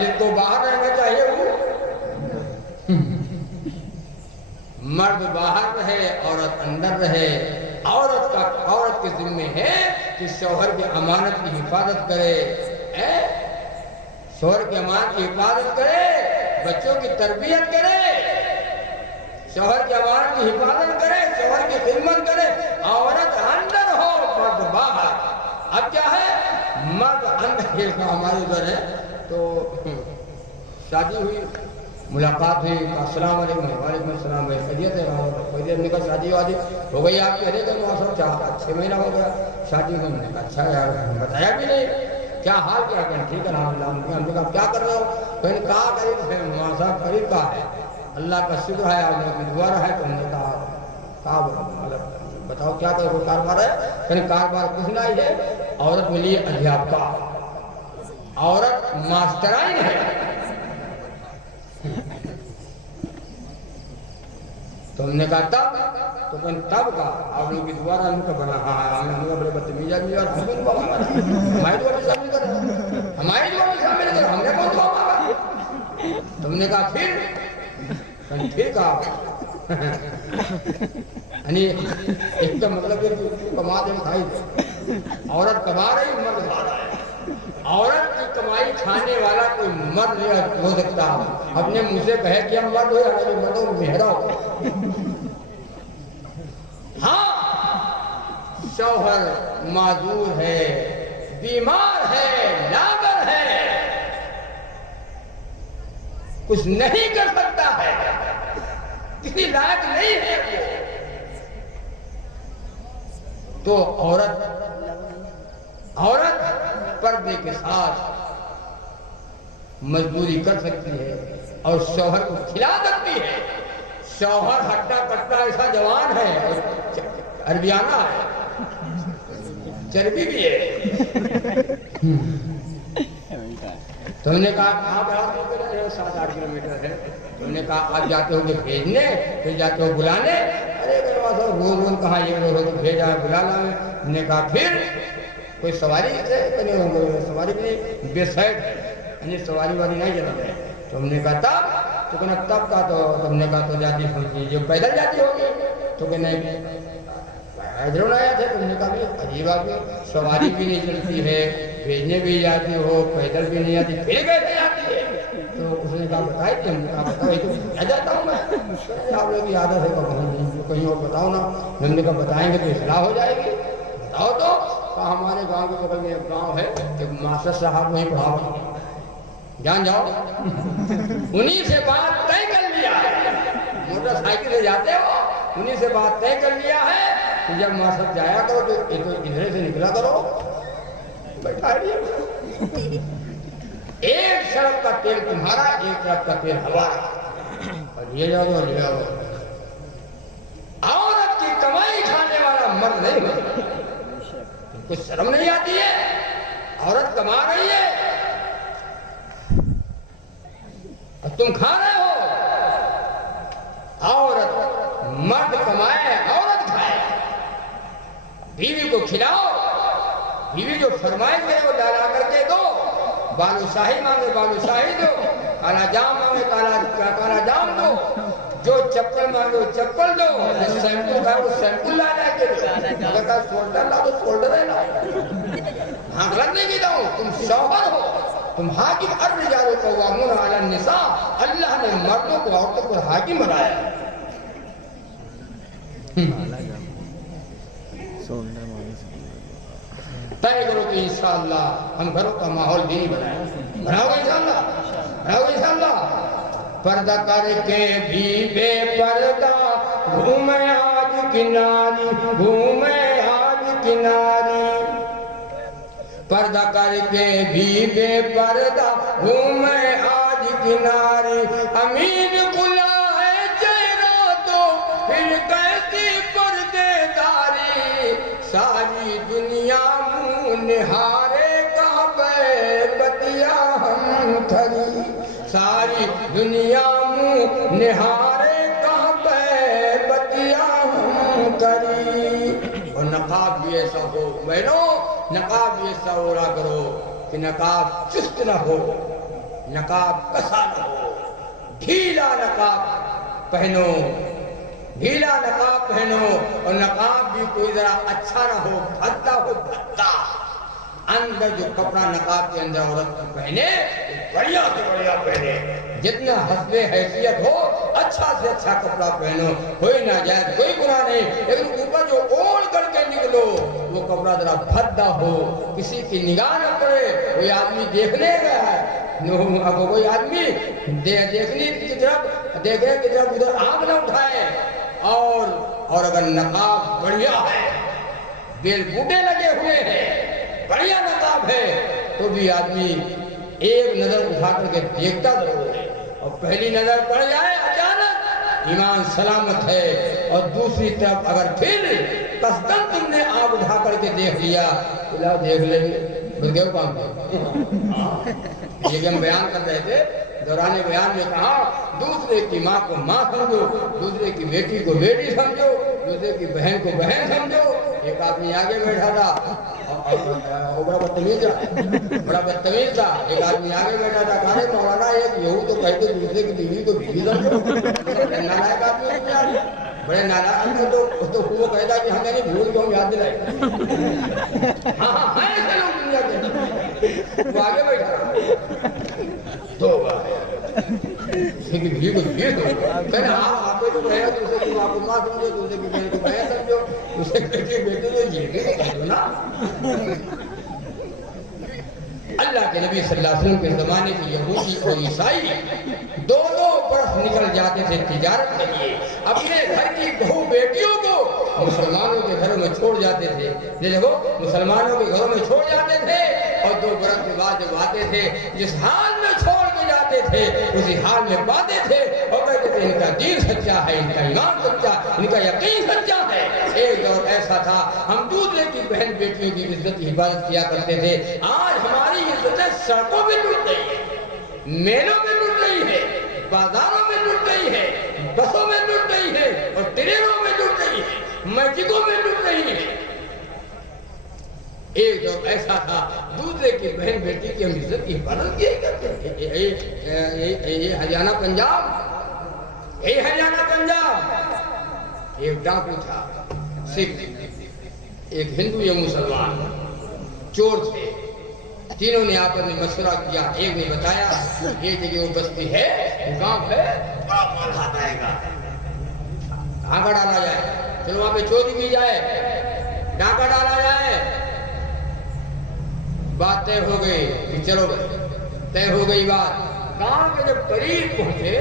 جس کو باہر رہنا چاہیے وہ مرد باہر رہے، عورت اندر رہے۔ عورت کے ذمہ ہے کہ شوہر کی امانت کی حفاظت کرے، شوہر کی امانت کی حفاظت کرے، بچوں کی تربیت کرے، شوہر کی امانت کی حفاظت کرے، شوہر کی خدمت کرے۔ عورت اندر ہو، مرد باہر۔ اب کیا ہے، مرد اندر، یہ ہمارے ادھر ہے تو شادی ہوئی، ملاقات ہوئی، السلام علیکم، وعلیکم السلام، خیریت ہے؟ کوئی دیر نے کہا شادی وادی ہو گئی آپ کی؟ ارے تو موسم 6 مہینہ ہو گیا شادی کو۔ میں نے کہا اچھا یار، بتایا بھی نہیں، کیا حال کیا ہے؟ ٹھیک ہے الحمدللہ۔ ہم نے کہا کیا کر رہے ہو؟ تو نے کہا قریب ہے، مواسا قریب کا ہے، اللہ کا شکر ہے، آپ نے دعا ہے۔ تو ہم نے کہا بتاؤ کیا کرو، کوئی کاروبار ہے؟ یعنی کاروبار کچھ نہیں ہے، عورت ملی ادھیاپکا، عورت ماسٹرائن ہے۔ تو ہم نے کہا تب تو کہیں تب کا آپ لوگ کی دوبارہ ہم کا بنا ہم نے بڑے بدتمیز آدمی اور ہم بھی دعا مانگا ہماری دعا میں شامل کر ہماری دعا میں شامل کر ہم نے کون دعا مانگا تم نے کہا پھر کہا یعنی ایک کا مطلب ہے کہ کما دے کھائی دے عورت کما رہی مرد کھا رہا ہے عورت کی کمائی کھانے والا کوئی مرد ہو سکتا اپنے منہ سے کہے کہ ہم مرد ہوئے ہمارے مردوں مہرا ہو ہاں شوہر معذور ہے بیمار ہے لاغر ہے کچھ نہیں کر سکتا ہے کسی لائق نہیں ہے وہ تو عورت پردے کے ساتھ مزدوری کر سکتی ہے اور شوہر کو کھلا سکتی ہے شوہر ہٹا کٹا ایسا جوان ہے اور عربیانہ ہے چربی بھی ہے تو ہم نے کہا کہاں بڑا 7-8 کلومیٹر ہے تو ہم نے کہا آپ جاتے ہو کہ بھیجنے پھر جاتے ہو بلانے ارے روز کہاں یہ روز بھیجا ہے بلا لا ہم نے کہا پھر کوئی سواری سواری بھی نہیں بے سائڈ یعنی سواری والی نہیں چلا ہے تو ہم نے کہا تب تو کہنا تب کا تو ہم نے کہا تو جاتی سوچی جو پیدل جاتی ہوگی تو کہ نہیں حیدرون آیا تھے تو ہم نے کہا بھی عجیب آدمی سواری بھی نہیں چلتی ہے بھیجنے بھی جاتی ہو پیدل بھی نہیں آتی پھر کیسے جاتی ہے تو اس نے کہا بتائی کہ ہم نے کہا بتاؤ تو میں جاتا ہوں میں آپ لوگ کی عادت ہے کہیں اور بتاؤ نا ہم نے کہا بتائیں گے تو اصلاح ہو جائے گی بتاؤ تو ہمارے گاؤں کے بغل میں ایک گاؤں ہے کہ ماسٹر صاحب وہیں پڑھاؤ جان جاؤ انہی سے بات طے کر لیا ہے موٹر سائیکل سے جاتے ہو انہی سے بات طے کر لیا ہے کہ جب ماسٹر جایا کرو تو ادھر سے نکلا کرو بیٹھا ایک سڑک کا تیل تمہارا ایک طرف کا تیل ہمارا اور یہ جاؤ تو لے آؤ عورت کی کمائی کھانے والا مرد نہیں ہوتا کچھ شرم نہیں آتی ہے عورت کما رہی ہے اور تم کھا رہے ہو عورت مرد کمائے عورت کھائے بیوی کو کھلاؤ بیوی جو فرمائے گے وہ ڈالا کر کے دو بالو شاہی مانگے بالو شاہی دو کالا جام مانگے کالا جام دو جو چپل مانگے وہ چپل دو سیمپل کھائے وہ سیمپل لا جائے کے دو اگر کہا شولڈر لا تو شولڈر ہے لا ہاں غلط نہیں کہتا ہوں تم شوہر ہو تم حاکم الرجال قوامون علی النساء اللہ نے مردوں کو عورتوں کو حاکم بنایا طے کرو کہ انشاءاللہ ہم گھروں کا ماحول دینی بنائیں بناؤ گے انشاءاللہ پردہ کر کے بھی بے پردہ گھومے آج کناری پردہ کر کے بھی بے پردہ گھومے آج کناری امین کھلا ہے چہرہ تو پھر کیسی پردے داری ساری دنیا منہ نہارے کعبے بتیا ہم کھری ساری دنیا منہ نہارے کعبے بتیا ہم کری اور نقاب بھی ایسا ہو بہنوں نقاب بھی ایسا ہو رہا کرو کہ نقاب چست نہ ہو نقاب کسا نہ ہو ڈھیلا نقاب پہنو اور نقاب بھی کوئی ذرا اچھا نہ ہو بھدا ہو بھدا اندر جو کپڑا نقاب کے اندر عورت کو پہنے بڑھیا سے بڑھیا پہنے جتنا حسب حیثیت ہو اچھا سے اچھا کپڑا پہنو کوئی ناجائز کوئی گناہ نہیں لیکن اوپر جو اوڑھ کر کے نکلو وہ کپڑا ذرا بھدا ہو کسی کی نگاہ نہ پڑے کوئی آدمی دیکھنے گیا ہے اگر کوئی آدمی دیکھنے کی طرف ادھر آنکھ نہ اٹھائے اور اگر نقاب بڑھیا ہے بیل بوٹے لگے ہوئے ہیں بڑھیا نقاب ہے تو بھی آدمی ایک نظر اٹھا کر کے دیکھتا ضرور ہے اور پہلی نظر پڑ جائے اچانک ایمان سلامت ہے اور دوسری طرف اگر پھر قصدن تم نے آنکھ اٹھا کر کے دیکھ لیا تو دیکھ لیں گے بس گئے کام یہ کہ ہم بیان کر رہے تھے دوران بیان میں کہا دوسرے کی ماں کو ماں سمجھو، دوسرے کی بیٹی کو بیٹی سمجھو، دوسرے کی بہن کو بہن سمجھو۔ ایک آدمی آگے بیٹھا تھا، بڑا بدتمیز تھا، ایک آدمی آگے بیٹھا تھا، کہا رہے مولانا ایک یہو تو کہتے دوسرے کی بیوی کو بیوی سمجھو۔ نالائق آدمی ہوتے ہیں، بڑے نالائق تو وہ کہتا کہ ہمیں نہیں بھول کو ہم یاد دلائے۔ ہاں ایسے لوگ دنیا کے، وہ آگے بیٹھا تو دوسرے کی بیوی کو بیوی سمجھو، کہنا آپ کو جو ہے دوسرے کی ماں کو ماں سمجھو، دوسرے کی بہن کو بہن سمجھو، دوسرے کی بیٹے کو یہ بھی کہو نا۔ اللہ کے نبی صلی اللہ علیہ وسلم کے زمانے کے یہودی اور عیسائی دو برس نکل جاتے تھے تجارت کے لیے، اپنے گھر کی بہو بیٹیوں کو مسلمانوں کے گھروں میں چھوڑ جاتے تھے، دیکھو مسلمانوں کے گھروں میں چھوڑ جاتے تھے، اور 2 برس کے بعد جب آتے تھے جس حال میں چھوڑ کے جاتے تھے اسی حال میں پاتے تھے، اور کہتے تھے ان کا دین سچا ہے، ان کا ایمان سچا، ان کا یقین سچا ہے۔ ایک دور ایسا تھا ہم دوسرے کی بہن بیٹیوں کی عزت کی حفاظت کیا کرتے تھے، آج ہماری عزتیں سڑکوں میں ٹوٹ رہی ہے، میلوں میں ٹوٹ رہی ہے، بازاروں میں ٹوٹ رہی ہے، بسوں میں ٹوٹ رہی ہے، اور ٹرینوں میں ٹوٹ رہی ہے، مسجدوں میں ٹوٹ رہی ہے۔ ایک دور ایسا تھا دوسرے کی بہن بیٹی کی ہم عزت کی حفاظت کیا کرتے تھے۔ یہ ہریانہ پنجاب، یہ ہریانہ پنجاب، ایک ڈاکو تھا، سکھ، ایک ہندو یا مسلمان، چور تھے، تینوں نے آپس میں مشورہ کیا، ایک نے بتایا یہ جگہ وہ بستی ہے، وہ گاؤں ہے، بڑا مال ہاتھ آئے گا، ڈھانکہ ڈالا جائے، چلو وہاں پہ چوری کی جائے، ڈھانکہ ڈالا جائے۔ بات طے ہو گئی کہ چلو طے ہو گئی بات۔ گاؤں کے جب قریب پہنچے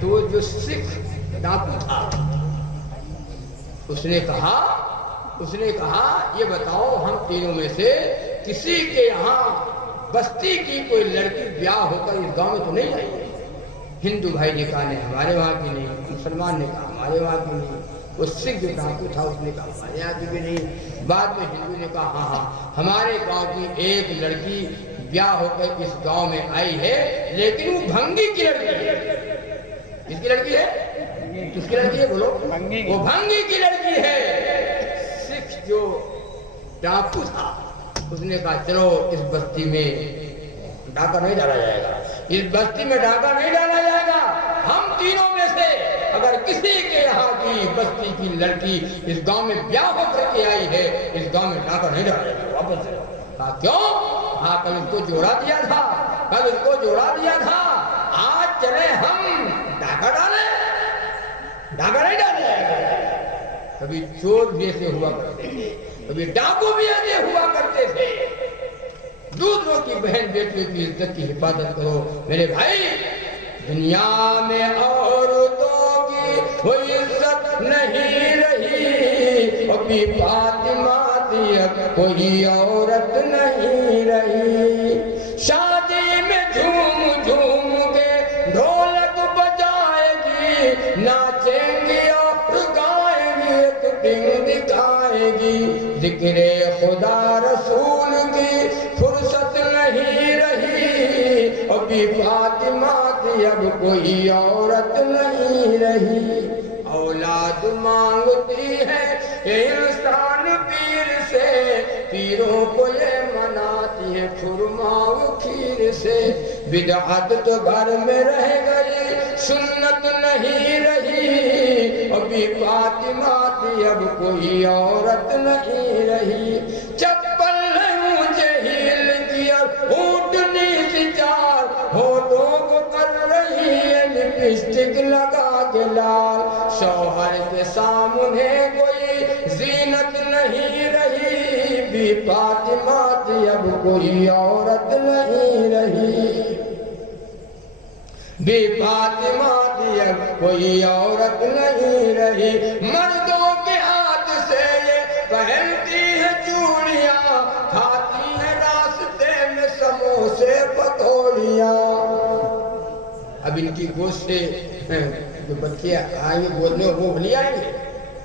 تو جو سکھ ڈاکو تھا اس نے کہا یہ بتاؤ ہم تینوں میں سے کسی کے یہاں بستی کی کوئی لڑکی بیاہ ہو کر اس گاؤں میں تو نہیں آئی ہے؟ ہندو بھائی نے کہا نہیں ہمارے وہاں کی نہیں، مسلمان نے کہا ہمارے وہاں کی نہیں، وہ سکھ جو ڈاکو تھا اس نے کہا ہمارے یہاں کی بھی نہیں۔ بعد میں ہندو نے کہا ہاں ہمارے گاؤں کی ایک لڑکی بیاہ ہو کر اس گاؤں میں آئی ہے، لیکن وہ بھنگی کی لڑکی ہے۔ کس کی لڑکی ہے؟ کس کی لڑکی ہے بولو؟ وہ بھنگی کی لڑکی ہے۔ سکھ جو ڈاکو تھا اس نے کہا چلو اس بستی میں ڈاکہ نہیں ڈالا جائے گا، اس بستی میں ڈاکہ نہیں ڈالا جائے گا، ہم تینوں میں سے اگر کسی کے یہاں کی بستی کی لڑکی اس گاؤں میں بیاہ ہو کر کے آئی ہے اس گاؤں میں ڈاکہ نہیں ڈالا جائے گا، واپس جائے۔ کہا کیوں؟ ہاں کل اس کو جوڑا دیا تھا، کل اس کو جوڑا دیا تھا، آج چلے ہم ڈاکہ ڈالیں، ڈاکہ نہیں ڈالے جائے گا۔ کبھی چور بھی ایسے ہوا کرتے تھے، کبھی ڈاکو بھی ایسے ہوا کرتے تھے۔ دوسروں کی بہن بیٹیوں کی عزت کی حفاظت کرو میرے بھائی۔ دنیا میں عورتوں کی کوئی عزت نہیں رہی، ابھی فاطمہ دی اب کوئی عورت نہیں رہی۔ شادی میں جھوم جھوم کے ڈھولک بجائے گی، ناچیں گی اور گائیں گی، ایک دن دکھائے گی، ذکر خدا رسول کی فرصت نہیں رہی، ابھی فاطمہ کی اب کوئی عورت نہیں رہی۔ اولاد مانگتی ہے یہ انسان پیر سے، پیروں کو یہ مناتی ہے خرما و کھیر سے۔ بدعت تو گھر میں رہ گئی، سنت نہیں رہی، ابھی فاطمہ کی اب کوئی عورت نہیں رہی۔ چپل مجھے ہیل کیا اونٹنی سی چار، ہونٹوں کو کر رہی ہے لپسٹک لگا کے لال، شوہر کے سامنے کوئی زینت نہیں رہی، بھی فاطمہ کی اب کوئی عورت نہیں رہی، بھی فاطمہ کی اب کوئی عورت نہیں رہی۔ مردوں کے ہاتھ سے یہ پہنتی ہے چوڑیاں، کھاتی ہے راستے میں سموسے پکوڑیاں۔ اب ان کی گوشت سے جو بچے آئیں گے گود میں وہ ولی آئیں گے،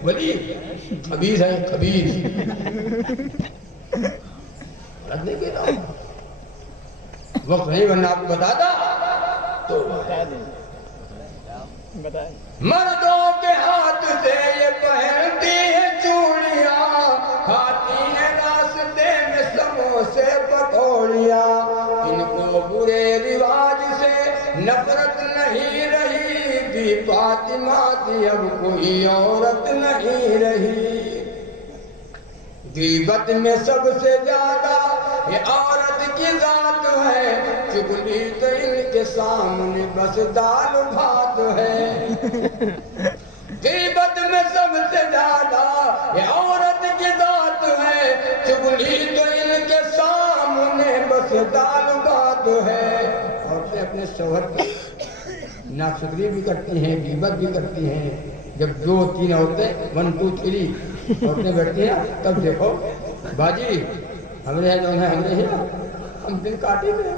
ولی خبیث ہیں، خبیث غلط نہیں کہتا ہوں، وقت نہیں ورنہ آپ کو بتاتا مردوں کے ہاتھ سے یہ پہنتی ہے چوڑیاں، کھاتی ہیں راستے میں سموسے پکوڑیاں، ان کو برے رواج سے نفرت نہیں رہی، بی فاطمہ کی اب کوئی عورت نہیں رہی۔ غیبت میں سب سے زیادہ یہ عورت کی ذات ہے، چگلی تو ان کے سامنے بس دال بھات ہے۔ غیبت میں سب سے زیادہ یہ عورت کی ذات ہے، چگلی تو ان کے سامنے بس دال بھات ہے۔ عورتیں اپنے شوہر کی ناشکری بھی کرتی ہیں، غیبت بھی کرتی ہیں۔ جب دو تین عورتیں 1 2 3 عورتیں بیٹھتی ہیں، تب دیکھو باجی ہمارے ہیں جو ہے ہمارے ہیں، ہم دن کاٹے گئے،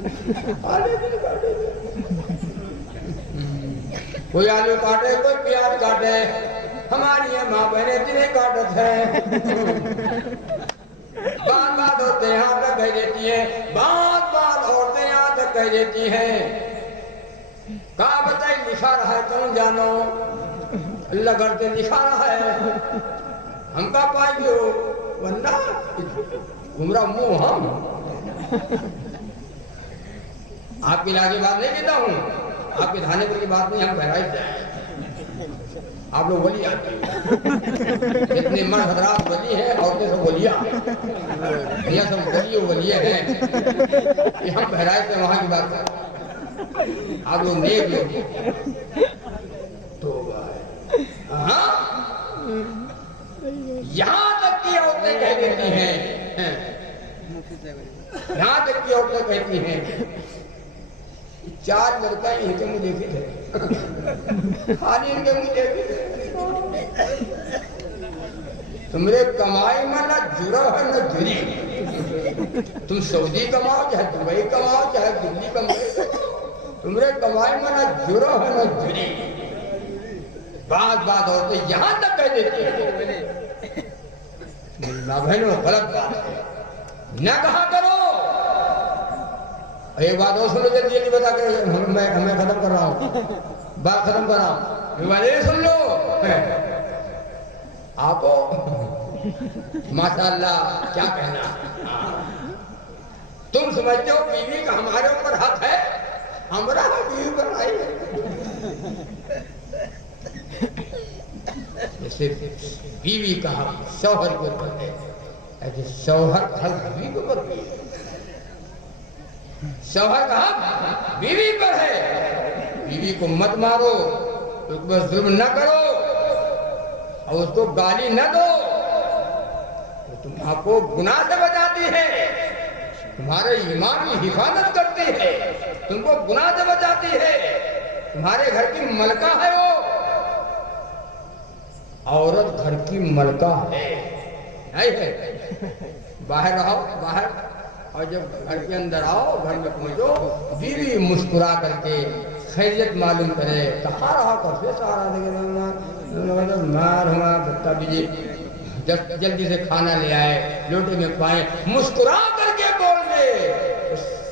دن کاٹے گئے، کوئی آلو کاٹے کوئی پیاز کاٹے، ہماری یہ ماں بہنیں دنیں کاٹت ہیں۔ بات عورتیں یہاں تک کہہ دیتی ہیں، بات عورتیں یہاں تک کہہ دیتی ہیں، کہا بتائی لکھا رہا ہے کون جانو، اللہ کرتے لکھا رہا ہے، ہم کا پائیں گے ورنہ گمراہ منہ ہم۔ آپ کی لاجی بات نہیں کہتا ہوں، آپ کے دھانے پر کی بات نہیں، ہم بہرائش جائیں، آپ لوگ ولی آتے ہیں، جتنے مرد حضرات ولی ہیں عورتیں سب ولیاں ہیں، یہ سب ولیے ہیں، یہ ہم بہرائش سے وہاں کی بات کرتے ہیں، آپ لوگ نیک لوگ توبہ ہے۔ ہاں یہاں تک کی عورتیں کہہ دیتی ہیں، یہاں تک کی عورتیں کہتی ہیں، 4 لڑکا ان کے منہ دیکھے تھے، خالی ان کے منہ دیکھے تھے، تمہارے کمائی میں نہ جرا ہے نہ جری، تم سعودی کماؤ چاہے دبئی کماؤ چاہے دلی کماؤ، تمہارے کمائی میں نہ جرا ہے نہ جری۔ بات عورتیں یہاں تک کہہ دیتی ہیں، میری ماں بہنوں غلط بات ہے، نہ کہا کرو۔ ایک بات اور سنو، جلدی جلدی بتا کر میں ختم کر رہا ہوں، بات ختم کر رہا ہوں، ایک بات یہ سن لو، آپ ماشاءاللہ کیا کہنا، تم سمجھتے ہو بیوی کا ہمارے اوپر حق ہے، ہمارا بیوی پر آئی ہے، جیسے بیوی کا حق شوہر کے اوپر ہے، ایسے شوہر کا حق بیوی کے اوپر بھی ہے، شوہر کا حق بیوی پر ہے، بیوی کو مت مارو، اس پر ظلم نہ کرو اور اس کو گالی نہ دو، تم آپ کو گناہ سے بچاتی ہے، تمہارے ایمان کی حفاظت کرتی ہے، تم کو گناہ سے بچاتی ہے، تمہارے گھر کی ملکہ ہے وہ، عورت گھر کی ملکہ ہے، نہیں ہے، باہر رہو باہر، اور جب گھر کے اندر آؤ، گھر میں پہنچو، بیوی مسکرا کر کے خیریت معلوم کرے، کہاں رہا کرتے سارا دیکھیں مار ہوا بتا بیجی، جلدی سے کھانا لے آئے، لوٹے میں پائیں، مسکرا کر کے بول دے،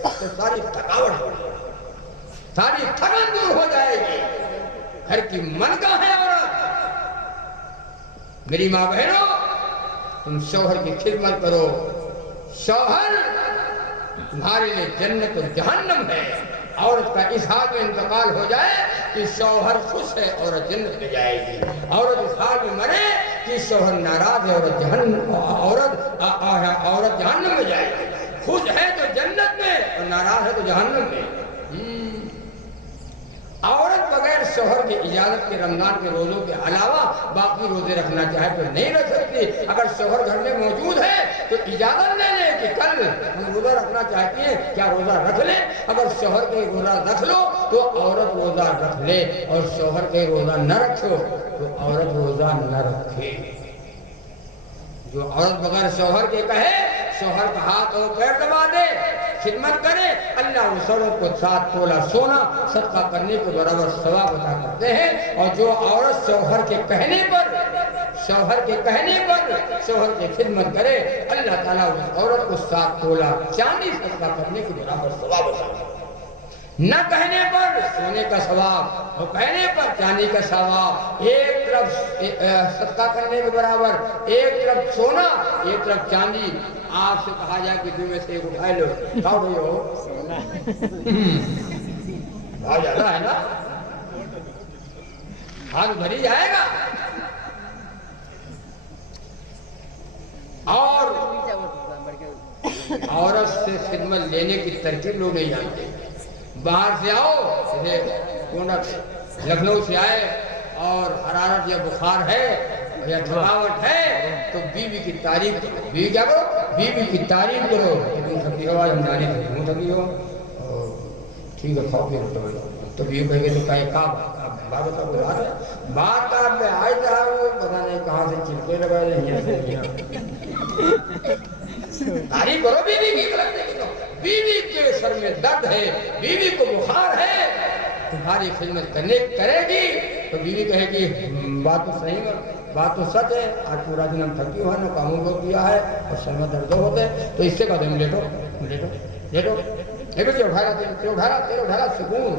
تو ساری تھکاوٹ ہو جائے، ساری تھکن دور ہو جائے گی، گھر کی ملکہ ہے عورت۔ میری ماں بہنوں، تم شوہر کی خدمت کرو، شوہر تمہارے لیے جنت اور جہنم ہے، عورت کا اس حال میں انتقال ہو جائے کہ شوہر خوش ہے، عورت جنت میں جائے گی، عورت اس حال میں مرے کہ شوہر ناراض ہے، عورت جہنم میں جائے گی، خوش ہے تو جنت میں اور ناراض ہے تو جہنم میں۔ عورت بغیر شوہر کی اجازت کے رمضان کے روزوں کے علاوہ باقی روزے رکھنا چاہے تو نہیں رکھ سکتی، اگر شوہر گھر میں موجود ہے تو اجازت لے لے کہ کل ہم روزہ رکھنا چاہتی ہیں، کیا روزہ رکھ لیں؟ اگر شوہر کے روزہ رکھ لو تو عورت روزہ رکھ لے، اور شوہر کے روزہ نہ رکھو تو عورت روزہ نہ رکھے۔ جو عورت بغیر شوہر کے کہے، شوہر کا ہاتھ اور پیر دبا دے، خدمت کرے، اللہ اس عورت کو 7 تولہ سونا صدقہ کرنے کے برابر ثواب عطا کرتے ہیں، اور جو عورت شوہر کے کہنے پر شوہر کی خدمت کرے، اللہ تعالیٰ اس عورت کو 7 تولہ چاندی صدقہ کرنے کے برابر ثواب عطا کرتے ہیں۔ نہ کہنے پر سونے کا ثواب اور کہنے پر چاندی کا ثواب، ایک طرف صدقہ کرنے کے برابر، ایک طرف سونا ایک طرف چاندی۔ آپ سے کہا جائے کہ تم میں سے ایک اٹھائے لو، کھاؤ رہی ہو بہت زیادہ ہے نا، ہاتھ بھری جائے گا۔ اور عورت سے خدمت لینے کی ترکیب لوگ نہیں جانتے۔ باہر سے آؤ، لکھنؤ سے آئے اور حرارت یا بخار ہے یا تھکاوٹ ہے تو بیوی کی تعریف کرو۔ بیوی کیا کرو؟ بیوی کی تعریف کرو کہ تم تھکی ہو، ہم جانے تھے تم تھکی ہو، ٹھیک ہے کھاؤ پھر تو بیوی کہے گی تو کہے بات کا میں آئے تھا وہ پتا نہیں کہاں سے چلکے لگائے نہیں۔ تعریف کرو بیوی کی، بیوی کے سر میں درد ہے، بیوی کو بخار ہے، تمہاری خدمت کرے گی تو بیوی کہے گی بات تو صحیح ہے، بات تو سچ ہے، آج پورا دن ہم تھکی ہوئے نا، کاموں کو کیا ہے اور سر میں درد ہوتے تو اس سے کہتے ہیں لیٹو لیٹو لیٹو لیٹو، اٹھا رہا سکون،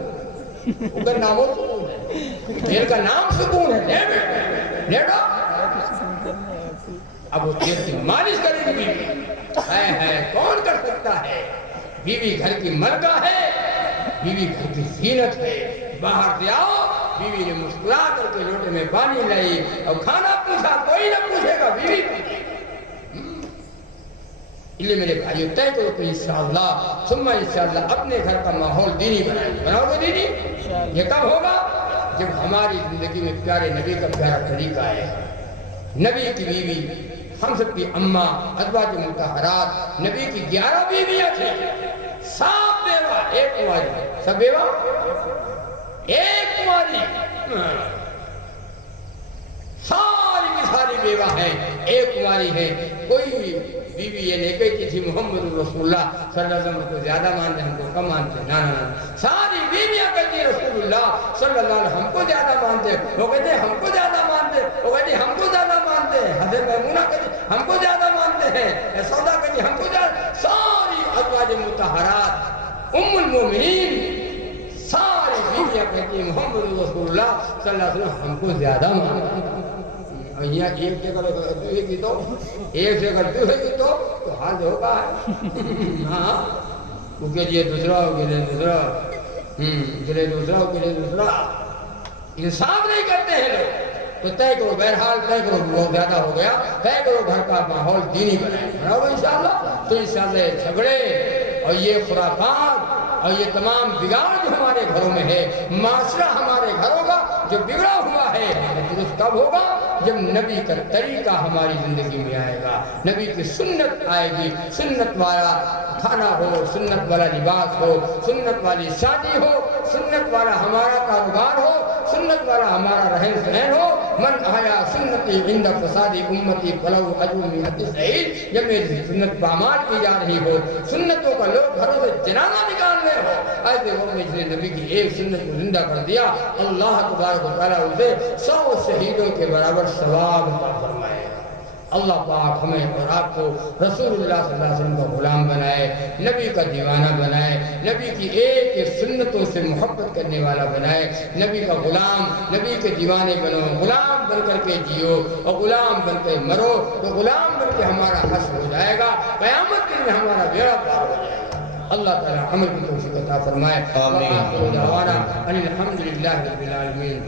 اس کا نام سکون ہے، دل کا نام سکون ہے، لیٹو۔ اب وہ دل کی مالش کرے گی بیوی، ہے کون کر سکتا ہے؟ بیوی گھر کی ملکہ ہے، بیوی گھر کی زینت ہے۔ باہر سے آؤ، بیوی نے مسکرا کر کے لوٹے میں پانی لائی اور کھانا پوچھا، کوئی نہ پوچھے گا، بیوی پوچھے گی۔ اس لیے میرے بھائیو طے کرو کہ انشاءاللہ ثم انشاءاللہ اپنے گھر کا ماحول دینی بنائیں گے۔ بناؤ گے دینی؟ یہ کب ہوگا؟ جب ہماری زندگی میں پیارے نبی کا پیارا طریقہ ہے۔ نبی کی بیوی، ہم سب کی اماں، ازواج مطہرات، نبی کی 11 بیویاں تھیں، 7 بیوہ، ایک کنواری، سب بیوہ ایک کنواری، ساری کی ساری بیوہ ہیں، ایک کنواری ہے۔ کوئی بیوی یہ نہیں کہتی تھی محمد رسول اللہ صلی اللہ علیہ وسلم کو زیادہ مانتے ہم کو کم مانتے، نا نا نا، ساری بیویاں کہتی رسول اللہ صلی اللہ علیہ وسلم ہم کو زیادہ مانتے، وہ کہتے ہم کو زیادہ مانتے، وہ کہتے ہم کو زیادہ مانتے ہیں، حضرت میمونہ کہتی ہم کو زیادہ مانتے ہیں، سودا کہتی ہم کو زیادہ، ساری ازواج مطہرات ام المومنین ساری بیویاں کہتی ہیں محمد رسول اللہ صلی اللہ علیہ وسلم ہم کو زیادہ مانتے ہیں۔ یہاں ایک سے اگر دوسرے کی تو ایک سے اگر دوسرے کی تو حال ہوگا ہاں، وہ کے لیے دوسرا، وہ کے لیے دوسرا، کے لیے دوسرا، کے لیے دوسرا، انصاف نہیں کرتے ہیں لوگ۔ تو طے کرو، بہرحال طے کرو، بہت زیادہ ہو گیا، طے کرو گھر کا ماحول دینی بنائیں، بناؤ گے انشاءاللہ؟ تو انشاءاللہ جھگڑے اور یہ خرافات اور یہ تمام بگاڑ جو ہمارے گھروں میں ہے، معاشرہ ہمارے گھروں کا جو بگڑا ہوا ہے، درست کب ہوگا؟ جب نبی کا طریقہ ہماری زندگی میں آئے گا، نبی کی سنت آئے گی، سنت والا کھانا ہو، سنت والا لباس ہو، سنت والی شادی ہو، سنت والا ہمارا کاروبار ہو، سنت والا ہمارا رہن سہن ہو۔ من آیا سنتی عند فساد امتی فلو اجر مئۃ شہید، جب میری سنت پامال کی جا رہی ہو، سنتوں کا لوگ گھروں سے جنازہ نکال رہے ہو، ایسے وقت میں جس نے نبی کی ایک سنت کو زندہ کر دیا، اللہ تبارک و تعالیٰ اسے 100 شہیدوں کے برابر ثواب عطا فرمائے۔ اللہ پاک ہمیں اور آپ کو رسول اللہ صلی اللہ علیہ وسلم کا غلام بنائے، نبی کا دیوانہ بنائے، نبی کی ایک ایک سنتوں سے محبت کرنے والا بنائے، نبی کا غلام، نبی کے دیوانے بنو، غلام بن کر کے جیو اور غلام بن کے مرو تو غلام بن کے ہمارا حشر ہو جائے گا، قیامت کے دن ہمارا بیڑا پار ہو جائے گا۔ اللہ تعالی عمل کی توفیق عطا فرمائے۔ آمین۔ وآخر دعوانا ان الحمد للہ رب العالمین۔